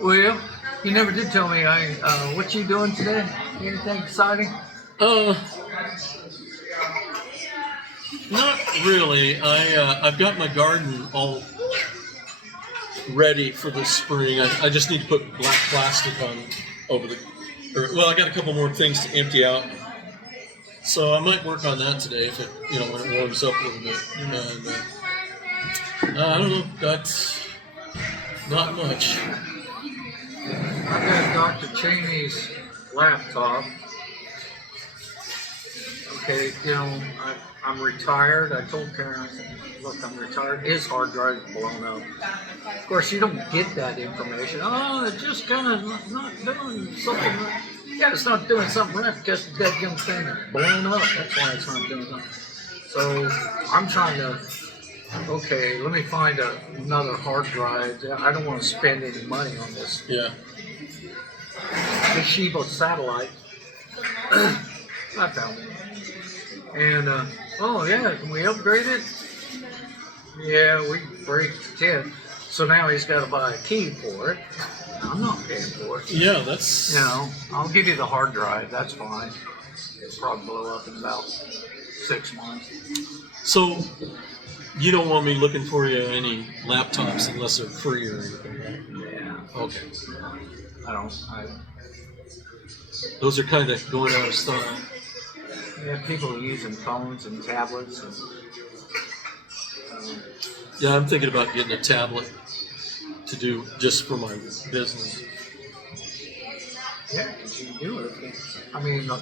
Well, you never did tell me. What you doing today? Anything exciting? Not really. I've got my garden all ready for the spring. I just need to put black plastic on over the. Well, I got a couple more things to empty out, so I might work on that today if it, when it warms up a little bit. And I don't know. Got not much. I got Dr. Cheney's laptop. Okay, I'm retired. I told Karen, I said, look, I'm retired. His hard drive is blown up. Of course, you don't get that information. Oh, it's just kind of not doing something right. Yeah, it's not doing something right because the dead young thing is blown up. That's why it's not doing something. So I'm trying to, okay, let me find another hard drive. I don't want to spend any money on this. Yeah. The Shiba satellite. I found it. And, oh yeah, can we upgrade it? Yeah, we break the 10. So now he's got to buy a key for it. I'm not paying for it. Yeah, that's. I'll give you the hard drive. That's fine. It'll probably blow up in about 6 months. So, you don't want me looking for you any laptops unless they're free or anything, right? Yeah. Okay. Those are kind of going out of style. Yeah, people are using phones and tablets. And, Yeah, I'm thinking about getting a tablet to do just for my business. yeah, because you can do it. I mean, the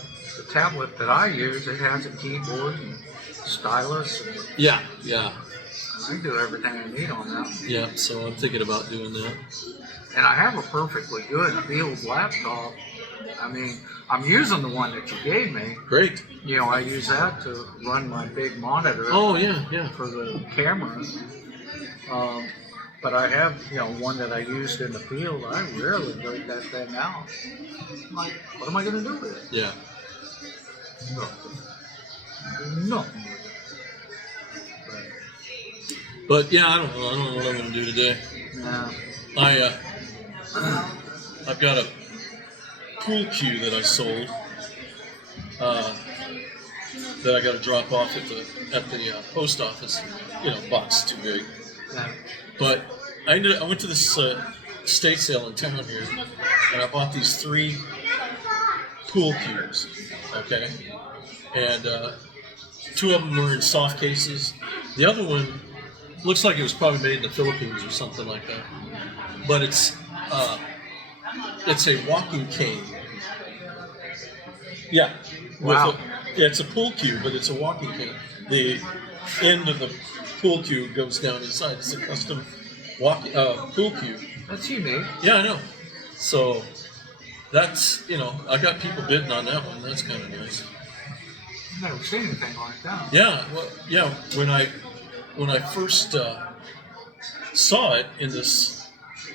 tablet that I use, it has a keyboard and stylus. And Yeah. I can do everything I need on that. Yeah, so I'm thinking about doing that. And I have a perfectly good field laptop. I mean, I'm using the one that you gave me. Great. I use that to run my big monitor. Oh, yeah. For the camera. But I have, one that I used in the field. I rarely break that thing out. I'm like, what am I going to do with it? Yeah. Nothing. But yeah, I don't know what I'm going to do today. Yeah. I've got a pool cue that I sold that I got to drop off at the post office. Box is too big. Yeah. But I went to this estate sale in town here, and I bought these 3 pool cues. Okay, and 2 of them were in soft cases. The other one looks like it was probably made in the Philippines or something like that. But it's a walking cane. Yeah. Wow. It's a pool cue, but it's a walking cane. The end of the pool cue goes down inside. It's a custom pool cue. That's unique. Yeah, I know. So that's, I got people bidding on that one. That's kind of nice. I've never seen anything like that. Yeah. Well, yeah. When I first saw it in this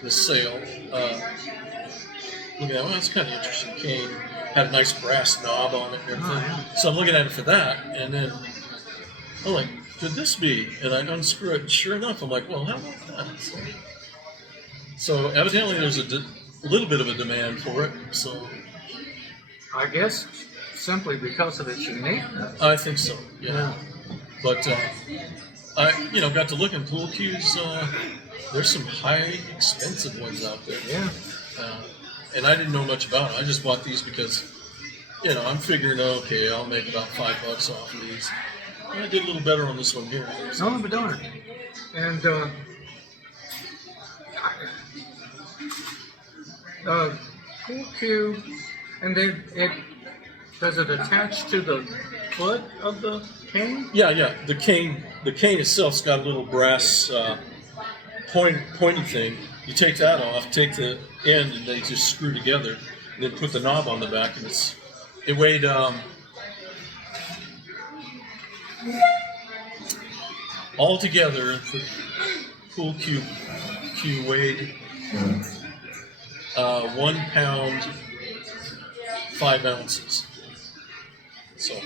sale, look at that. Well, that's kind of interesting. Cane had a nice brass knob on it and everything. Oh, yeah. So I'm looking at it for that, and then I'm like, could this be? And I unscrew it. Sure enough, I'm like, well, how about that? So evidently, there's a little bit of a demand for it. So I guess simply because of its uniqueness. I think so. Yeah. But I got to look in pool cues. There's some high expensive ones out there. Yeah. And I didn't know much about it. I just bought these because, I'm figuring, okay, I'll make about $5 off of these. And I did a little better on this one here. No, but darn. And pool cue, and then does it attach to the foot of the cane? Yeah. The cane itself's got a little brass pointy thing. You take that off, take the end, and they just screw together, and then put the knob on the back, and it weighed all together. The pool cue weighed 1 pound 5 ounces. So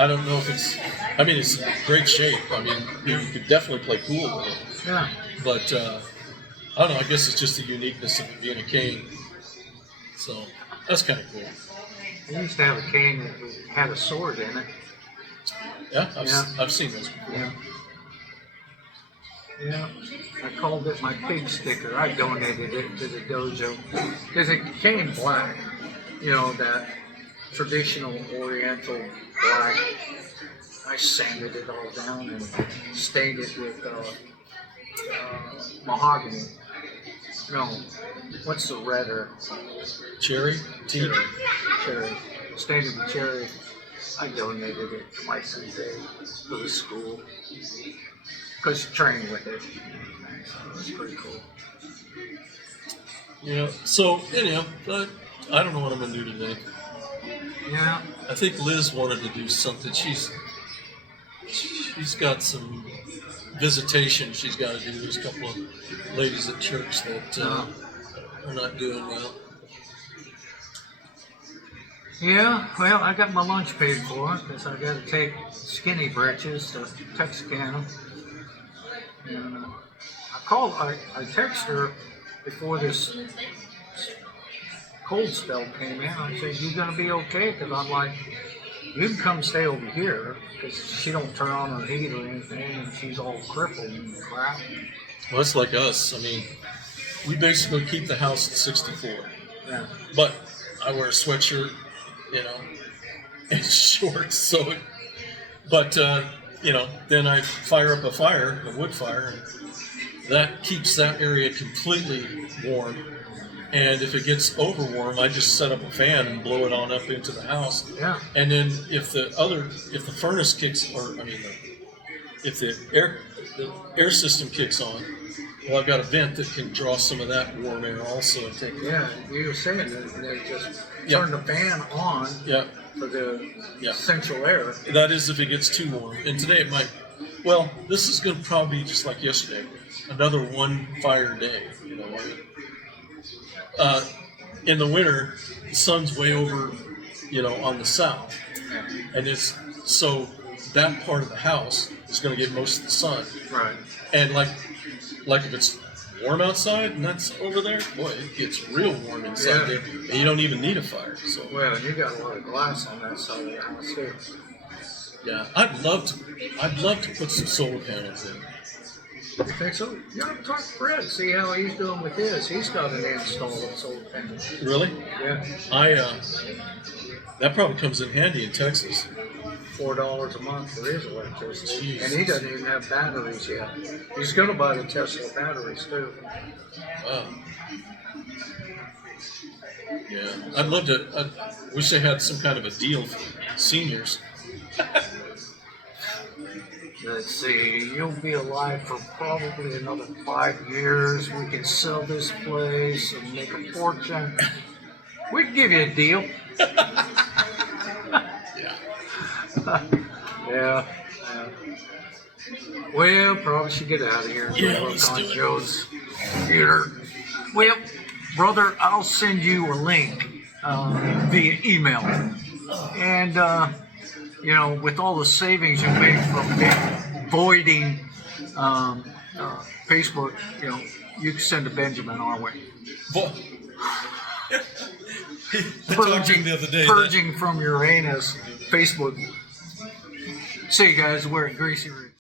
I don't know if it's in great shape. You could definitely play pool with it. Yeah. But I don't know. I guess it's just the uniqueness of it being a cane. So that's kind of cool. I used to have a cane that had a sword in it. Yeah, Yeah. I've seen those before. Yeah. Yeah. I called it my pig sticker. I donated it to the dojo because it came black. You know, that traditional Oriental black. I sanded it all down and stained it with mahogany. No, what's the redder? Cherry? Tea? Cherry. Stained it with cherry. I donated it to my sensei for the school because she trained with it. So it was pretty cool. Yeah. So, anyhow, I don't know what I'm going to do today. Yeah. I think Liz wanted to do something. She's got some visitation she's got to do. There's a couple of ladies at church that are not doing well. Yeah, well, I got my lunch paid for because I got to take skinny britches to Texarkana. And I texted her before this cold spell came in. I said, "You gonna be okay?" Because I'm like, "You can come stay over here," because she don't turn on her heat or anything, and she's all crippled and crap. Well, it's like us. I mean, we basically keep the house at 64. Yeah. But I wear a sweatshirt, you know, and shorts. So, but then I fire up a wood fire, and that keeps that area completely warm. And if it gets over warm, I just set up a fan and blow it on up into the house. Yeah. And then if the furnace kicks, if the air system kicks on, well, I've got a vent that can draw some of that warm air also and take it. Yeah, you were saying that they just Yeah. turn the fan on Yeah. for the Yeah. central air. That is if it gets too warm. And today it might. Well, this is going to probably be just like yesterday, another one fire day. You know, in the winter, the sun's way over, on the south, and it's so that part of the house is going to get most of the sun. Right. And like if it's warm outside and that's over there, boy, it gets real warm inside Yeah. there, and you don't even need a fire. So Well, you got a lot of glass on that side of the house too. yeah, I'd love to put some solar panels in. You think so? You ought to talk to Fred, see how he's doing with his. He's got an install of solar panels. Really? Yeah. That probably comes in handy in Texas. $4 a month for his electricity. Jeez. And he doesn't even have batteries yet. He's going to buy the Tesla batteries too. Wow. Yeah, I'd love to. I wish they had some kind of a deal for seniors. Let's see, you'll be alive for probably another 5 years. We can sell this place and make a fortune. We can give you a deal. Yeah. Well, probably should get out of here. Yeah, Look let's on do it. Joe's computer. Well, brother, I'll send you a link via email. And, with all the savings you make from avoiding Facebook, you can send to Benjamin our way. But I talked to him the other day. Purging from Uranus Facebook. See you guys, we're at Greasy Ridge.